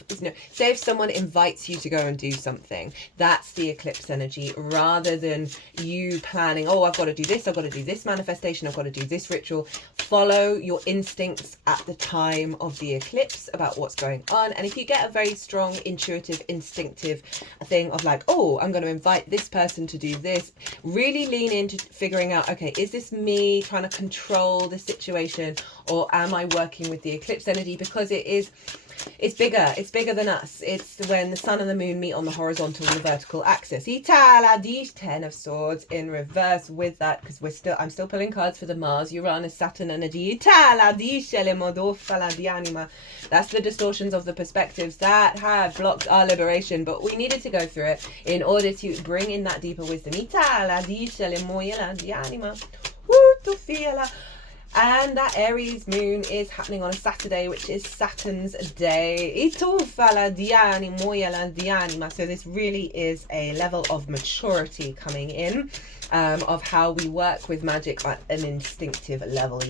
Say if someone invites you to go and do something, that's the eclipse energy, rather than you planning, oh, I've got to do this, I've got to do this manifestation, I've got to do this ritual. Follow your instincts at the time of the eclipse about what's going on. And if you get a very strong intuitive, instinctive thing of like, oh, I'm going to invite this person to do this, really lean into figuring out, okay, is this me trying to control the situation, or am I working with the eclipse energy? Because it's bigger than us. It's when the sun and the moon meet on the horizontal and the vertical axis. Itala di 10 of swords in reverse with that, because I'm still pulling cards for the Mars Uranus Saturn energy. Itala di shele modofala di anima. That's the distortions of the perspectives that have blocked our liberation, but we needed to go through it in order to bring in that deeper wisdom. Itala di shele moyela di anima. And that Aries moon is happening on a Saturday, which is Saturn's day. So this really is a level of maturity coming in, of how we work with magic at an instinctive level.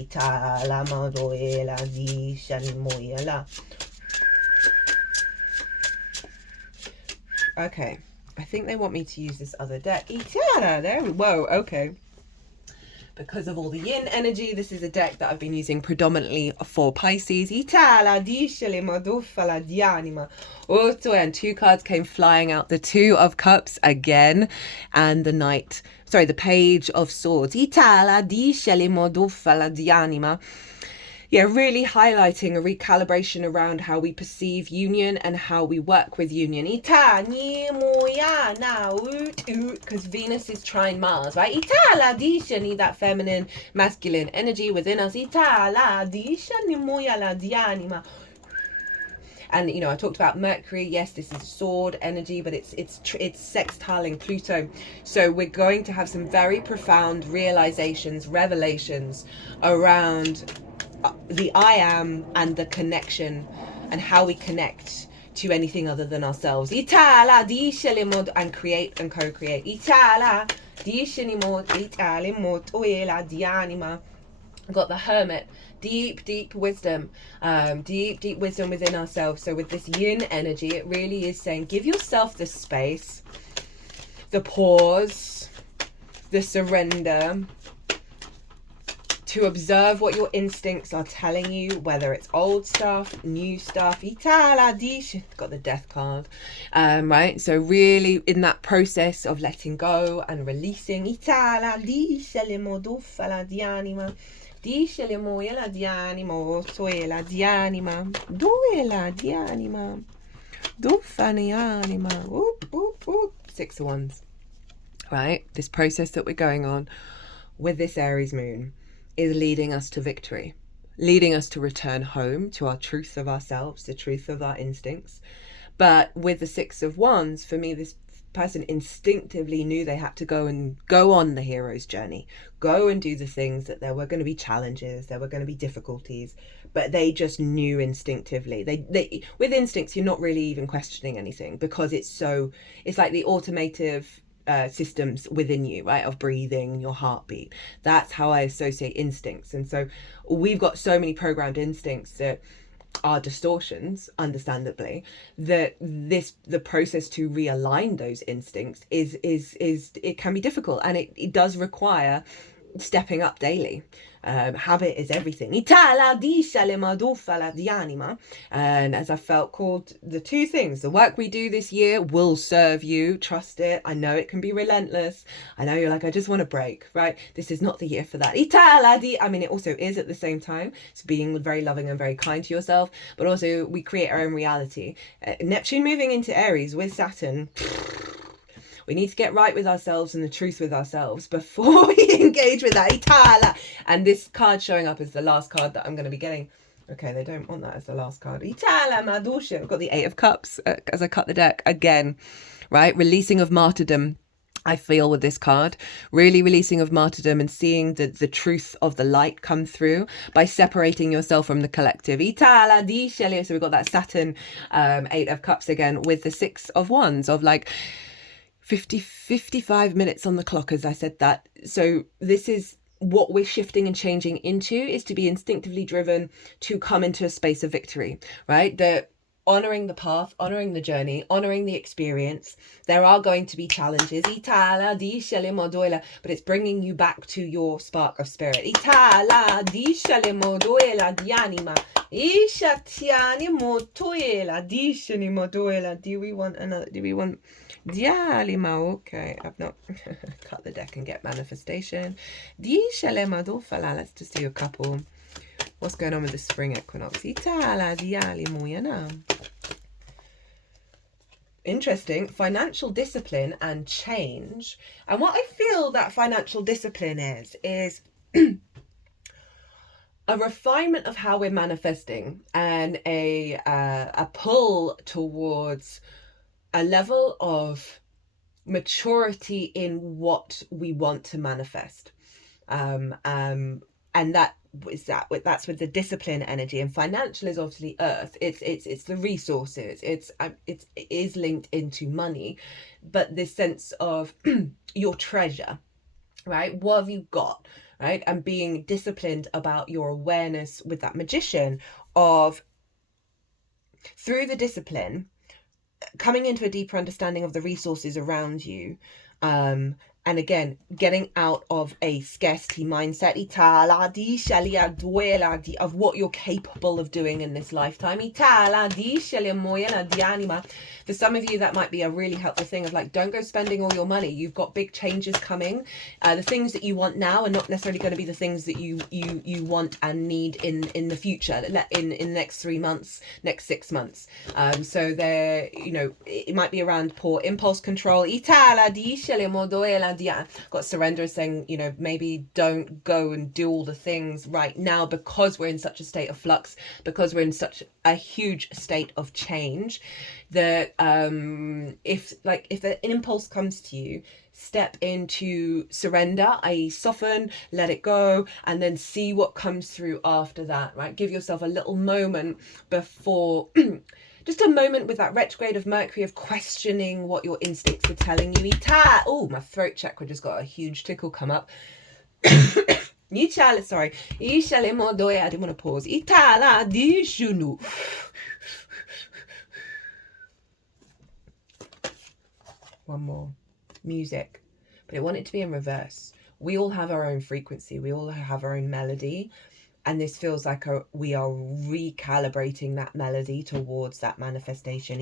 Okay, I think they want me to use this other deck. Whoa, okay. Because of all the yin energy, this is a deck that I've been using predominantly for Pisces. And two cards came flying out. The Two of Cups again, and the Page of Swords. Yeah, really highlighting a recalibration around how we perceive union and how we work with union. Because Venus is trine Mars, right? That feminine, masculine energy within us. And I talked about Mercury. Yes, this is sword energy, but it's sextiling Pluto. So we're going to have some very profound realizations, revelations around the I am and the connection and how we connect to anything other than ourselves. And create and co-create. Got the Hermit. Deep wisdom. Deep wisdom within ourselves. So with this yin energy, it really is saying, give yourself the space, the pause, the surrender, to observe what your instincts are telling you, whether it's old stuff, new stuff. Got the Death card, right? So really in that process of letting go and releasing. Discele moela di animo, soela di anima, duela di anima, dufani anima. Whoop, whoop, whoop. 6 of Wands. Right? This process that we're going on with this Aries moon is leading us to victory, leading us to return home to our truth of ourselves, the truth of our instincts. But with the 6 of Wands, for me, this person instinctively knew they had to go on the hero's journey, go and do the things that there were going to be challenges, there were going to be difficulties, but they just knew instinctively. They with instincts, you're not really even questioning anything, because it's like the automative systems within you, right, of breathing, your heartbeat. That's how I associate instincts. And so we've got so many programmed instincts that are distortions, understandably, that the process to realign those instincts is it can be difficult, and it does require stepping up daily. Habit is everything. And as I felt called, the 2 things, the work we do this year will serve you. Trust it. I know it can be relentless. I know you're like, I just want to break, right? This is not the year for that. I mean, it also is at the same time. It's being very loving and very kind to yourself, but also we create our own reality. Neptune moving into Aries with Saturn. We need to get right with ourselves and the truth with ourselves before we engage with that. And this card showing up is the last card that I'm going to be getting. Okay, they don't want that as the last card. I've got the 8 of Cups as I cut the deck again, right? Releasing of martyrdom. I feel with this card, really releasing of martyrdom and seeing the truth of the light come through by separating yourself from the collective. So we've got that Saturn 8 of Cups again with the 6 of Wands of like 55 minutes on the clock, as I said that. So this is what we're shifting and changing into, is to be instinctively driven to come into a space of victory, right? The honoring the path, honoring the journey, honoring the experience. There are going to be challenges, but it's bringing you back to your spark of spirit. Do we want another? Do we want Dialima? Okay, I've not cut the deck and get manifestation. Let's just do a couple. What's going on with the spring equinox? Interesting. Financial discipline and change. And what I feel that financial discipline is a refinement of how we're manifesting, and a pull towards a level of maturity in what we want to manifest. And that's with the discipline energy, and financial is obviously earth. It's the resources. It is linked into money, but this sense of your treasure, right? What have you got, right? And being disciplined about your awareness with that magician of, through the discipline, coming into a deeper understanding of the resources around you, and again, getting out of a scarcity mindset of what you're capable of doing in this lifetime. For some of you, that might be a really helpful thing of like, don't go spending all your money. You've got big changes coming. The things that you want now are not necessarily going to be the things that you want and need in the future, in the next 3 months, next 6 months. So there, it might be around poor impulse control. Got surrender saying, maybe don't go and do all the things right now, because we're in such a state of flux, because we're in such a huge state of change, that if an impulse comes to you, step into surrender, i.e. soften, let it go, and then see what comes through after that, right? Give yourself a little moment before just a moment with that retrograde of Mercury of questioning what your instincts are telling you. Oh, my throat chakra just got a huge tickle come up. Sorry. I didn't want to pause. One more. Music. But I want it to be in reverse. We all have our own frequency. We all have our own melody. And this feels like we are recalibrating that melody towards that manifestation.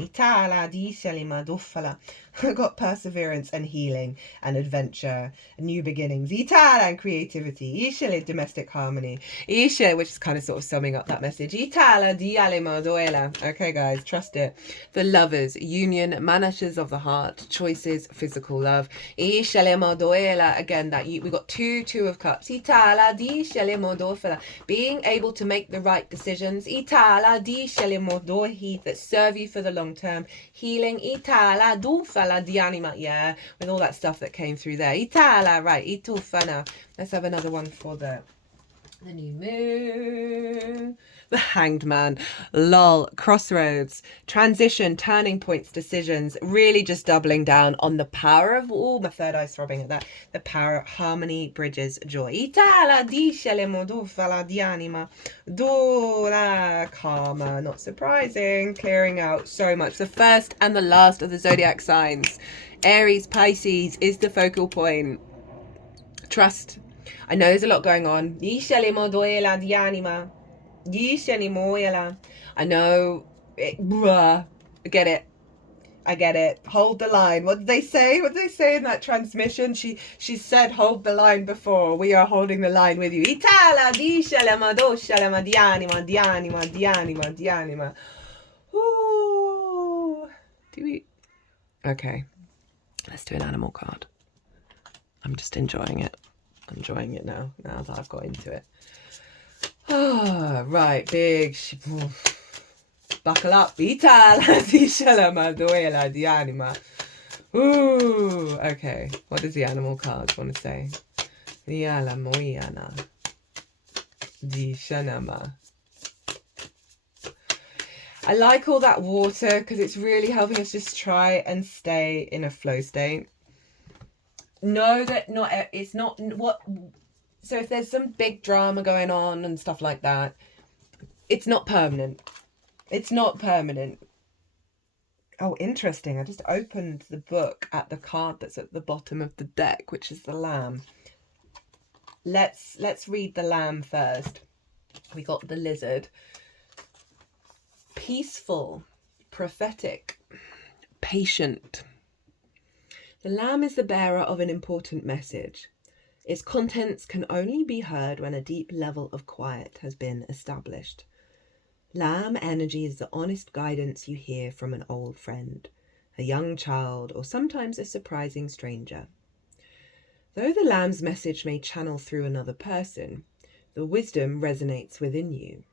I've got perseverance and healing and adventure, new beginnings, and creativity, domestic harmony, which is kind of sort of summing up that message. Okay, guys, trust it. The Lovers, union, managers of the heart, choices, physical love. Again, that we got two of cups. Being able to make the right decisions that serve you for the long term. Healing with all that stuff that came through there. Right, let's have another one for the new moon. The Hanged Man. Lol. Crossroads. Transition, turning points, decisions. Really just doubling down on the power of, oh, my third eye's throbbing at that. The power of harmony, bridges, joy. Karma. Not surprising. Clearing out so much. The first and the last of the zodiac signs. Aries, Pisces is the focal point. Trust. I know there's a lot going on. I know it, I get it. Hold the line. What did they say? What did they say in that transmission? She said hold the line before. We are holding the line with you. Ooh. Do we? Okay. Let's do an animal card. I'm just enjoying it. I'm enjoying it now that I've got into it. Oh, right, big. Buckle up. Ooh, okay. What does the animal cards want to say? I like all that water because it's really helping us just try and stay in a flow state. Know that it's not what. So if there's some big drama going on and stuff like that, it's not permanent. It's not permanent. Oh, interesting. I just opened the book at the card that's at the bottom of the deck, which is the Lamb. Let's read the Lamb first. We got the Lizard. Peaceful, prophetic, patient. The Lamb is the bearer of an important message. Its contents can only be heard when a deep level of quiet has been established. Lamb energy is the honest guidance you hear from an old friend, a young child, or sometimes a surprising stranger. Though the Lamb's message may channel through another person, the wisdom resonates within you.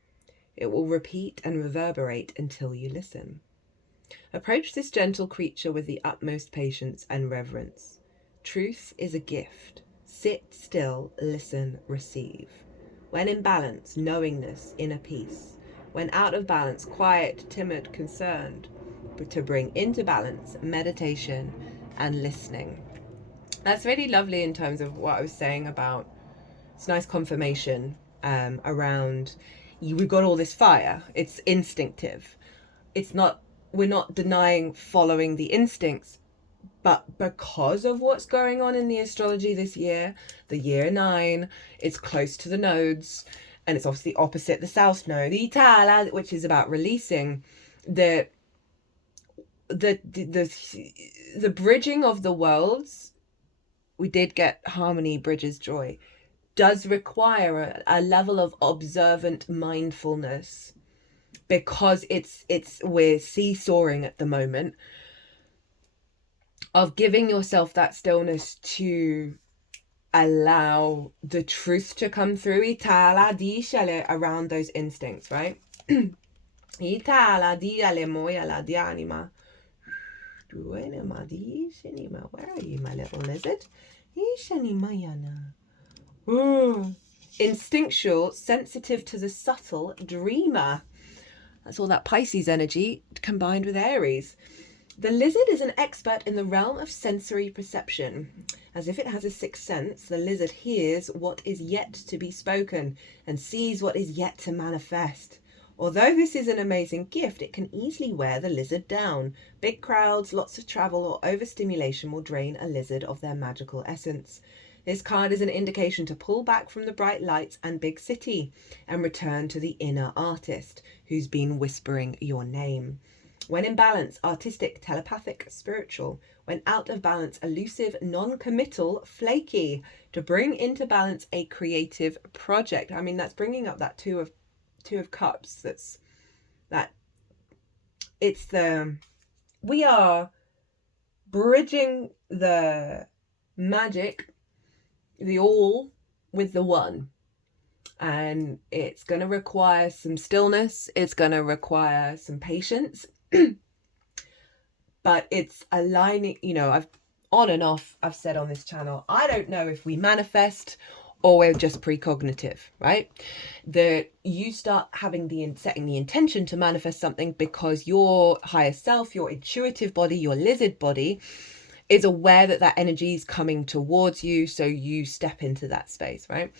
It will repeat and reverberate until you listen. Approach this gentle creature with the utmost patience and reverence. Truth is a gift. Sit still, listen, receive. When in balance, knowingness, inner peace. When out of balance, quiet, timid, concerned. But to bring into balance, meditation and listening. That's really lovely in terms of what I was saying about, it's nice confirmation around, we've got all this fire. It's instinctive. We're not denying following the instincts, but because of what's going on in the astrology this year, the year 9, it's close to the nodes, and it's obviously opposite the South Node, which is about releasing the bridging of the worlds. We did get harmony, bridges, joy, does require a level of observant mindfulness, because we're seesawing at the moment, of giving yourself that stillness to allow the truth to come through around those instincts, right? Where are you, my little lizard? Ooh. Instinctual, sensitive to the subtle, dreamer. That's all that Pisces energy combined with Aries. The lizard is an expert in the realm of sensory perception. As if it has a sixth sense, the lizard hears what is yet to be spoken and sees what is yet to manifest. Although this is an amazing gift, it can easily wear the lizard down. Big crowds, lots of travel, or overstimulation will drain a lizard of their magical essence. This card is an indication to pull back from the bright lights and big city and return to the inner artist who's been whispering your name. When in balance, artistic, telepathic, spiritual. When out of balance, elusive, non-committal, flaky. To bring into balance a creative project. I mean, that's bringing up that two of cups. We are bridging the magic, the all, with the one. And it's going to require some stillness. It's going to require some patience. But it's aligning, I've on and off, I've said on this channel, I don't know if we manifest or we're just precognitive, right? That you start setting the intention to manifest something because your higher self, your intuitive body, your lizard body is aware that energy is coming towards you. So you step into that space, right?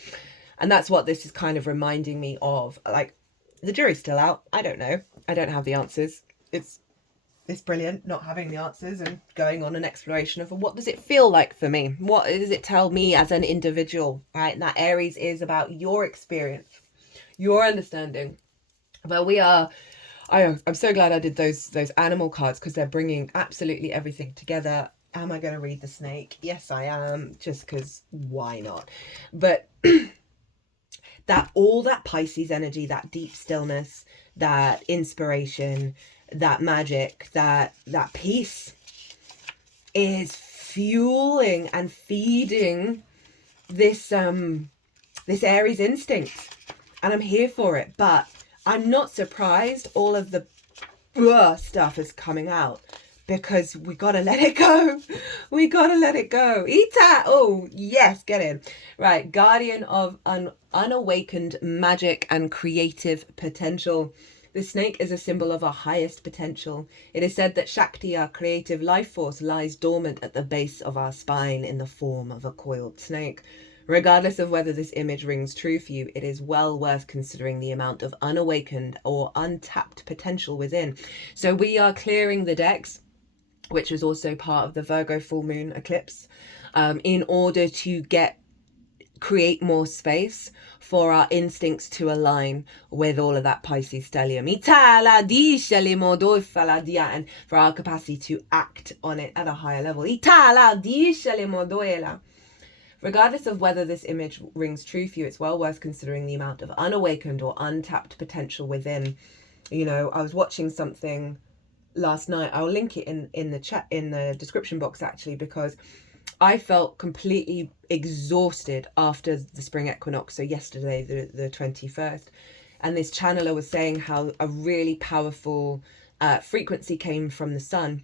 And that's what this is kind of reminding me of. Like, the jury's still out. I don't know. I don't have the answers. It's brilliant not having the answers and going on an exploration of what does it feel like for me? What does it tell me as an individual, right? And that Aries is about your experience, your understanding. But I'm so glad I did those animal cards because they're bringing absolutely everything together. Am I going to read the snake? Yes, I am, just because why not? But all that Pisces energy, that deep stillness, that inspiration, that magic, that peace is fueling and feeding this Aries instinct, and I'm here for it. But I'm not surprised all of the stuff is coming out, because we gotta let it go. We gotta let it go. Ita! Oh yes, get in. Right, guardian of unawakened magic and creative potential. The snake is a symbol of our highest potential. It is said that Shakti, our creative life force, lies dormant at the base of our spine in the form of a coiled snake. Regardless of whether this image rings true for you, it is well worth considering the amount of unawakened or untapped potential within. So we are clearing the decks, which was also part of the Virgo full moon eclipse, in order to create more space for our instincts to align with all of that Pisces stellium. And for our capacity to act on it at a higher level. Regardless of whether this image rings true for you, it's well worth considering the amount of unawakened or untapped potential within. I was watching something last night. I'll link it in the chat, in the description box, actually, because I felt completely exhausted after the spring equinox, so yesterday, the 21st. And this channeler was saying how a really powerful frequency came from the sun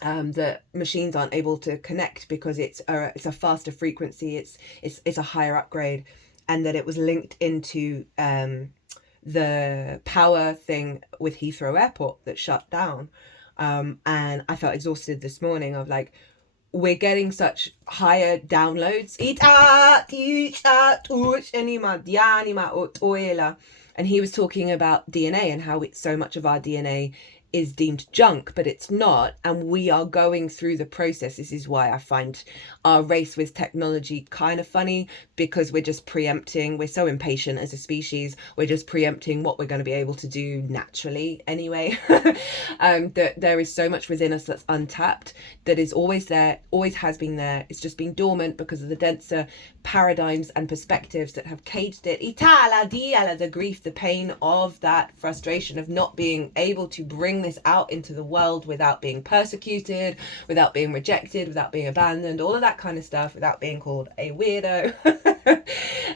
that machines aren't able to connect because it's a faster frequency, it's a higher upgrade, and that it was linked into the power thing with Heathrow Airport that shut down. And I felt exhausted this morning of like, we're getting such higher downloads. And he was talking about DNA and how so much of our DNA is deemed junk, but it's not, and we are going through the process. This is why I find our race with technology kind of funny, because we're just preempting, we're so impatient as a species, we're just preempting what we're going to be able to do naturally anyway. That there is so much within us that's untapped, that is always there, always has been there. It's just been dormant because of the denser paradigms and perspectives that have caged it. The grief, the pain of that frustration of not being able to bring this out into the world without being persecuted, without being rejected, without being abandoned, all of that kind of stuff, without being called a weirdo.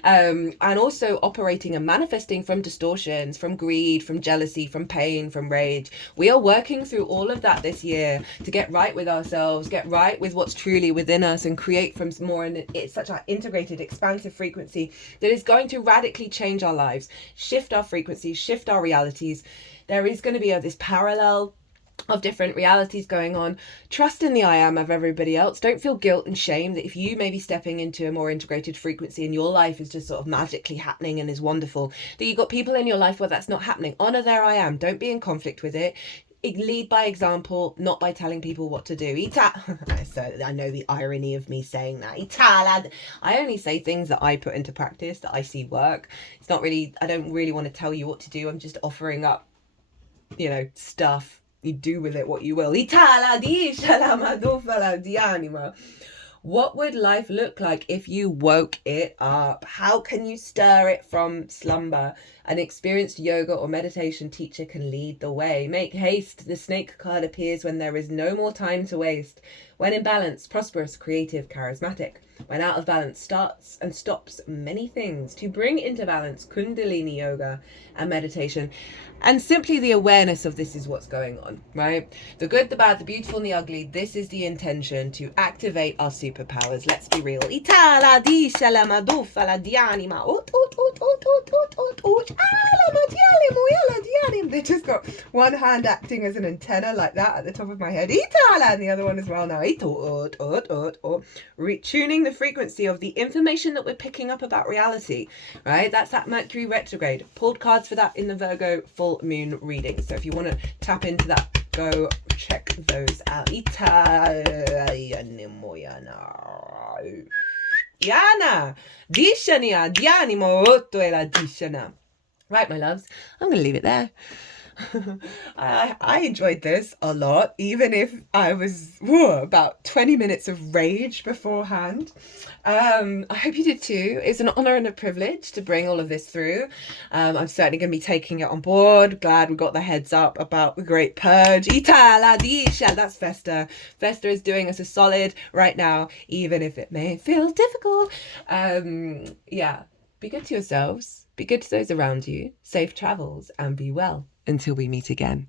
And also operating and manifesting from distortions, from greed, from jealousy, from pain, from rage. We are working through all of that this year to get right with ourselves, get right with what's truly within us, and create from more, and it's such an integrated, expansive frequency that is going to radically change our lives, shift our frequencies, shift our realities. There is going to be this parallel of different realities going on. Trust in the I am of everybody else. Don't feel guilt and shame that if you may be stepping into a more integrated frequency and your life is just sort of magically happening and is wonderful, that you've got people in your life where that's not happening. Honor their I am. Don't be in conflict with it. lead by example, not by telling people what to do. So I know the irony of me saying that. I only say things that I put into practice, that I see work. It's not really, I don't really want to tell you what to do. I'm just offering up, stuff. You do with it what you will. What would life look like if you woke it up? How can you stir it from slumber? An experienced yoga or meditation teacher can lead the way. Make haste. The snake card appears when there is no more time to waste. When in balance, prosperous, creative, charismatic. When out of balance, starts and stops many things. To bring into balance, Kundalini yoga and meditation. And simply the awareness of this is what's going on, right? The good, the bad, the beautiful, and the ugly. This is the intention to activate our superpowers. Let's be real. They just got one hand acting as an antenna like that at the top of my head. And the other one as well now. Retuning the frequency of the information that we're picking up about reality, right? That's that Mercury retrograde. Pulled cards for that in the Virgo full moon reading. So if you want to tap into that, go check those out. Yana, Dishania, Dianimo, Otoela Dishana. Right, my loves, I'm going to leave it there. I enjoyed this a lot, even if I was about 20 minutes of rage beforehand. I hope you did too. It's an honor and a privilege to bring all of this through. I'm certainly going to be taking it on board. Glad we got the heads up about the Great Purge. That's Festa. Festa is doing us a solid right now, even if it may feel difficult. Be good to yourselves. Be good to those around you. Safe travels and be well until we meet again.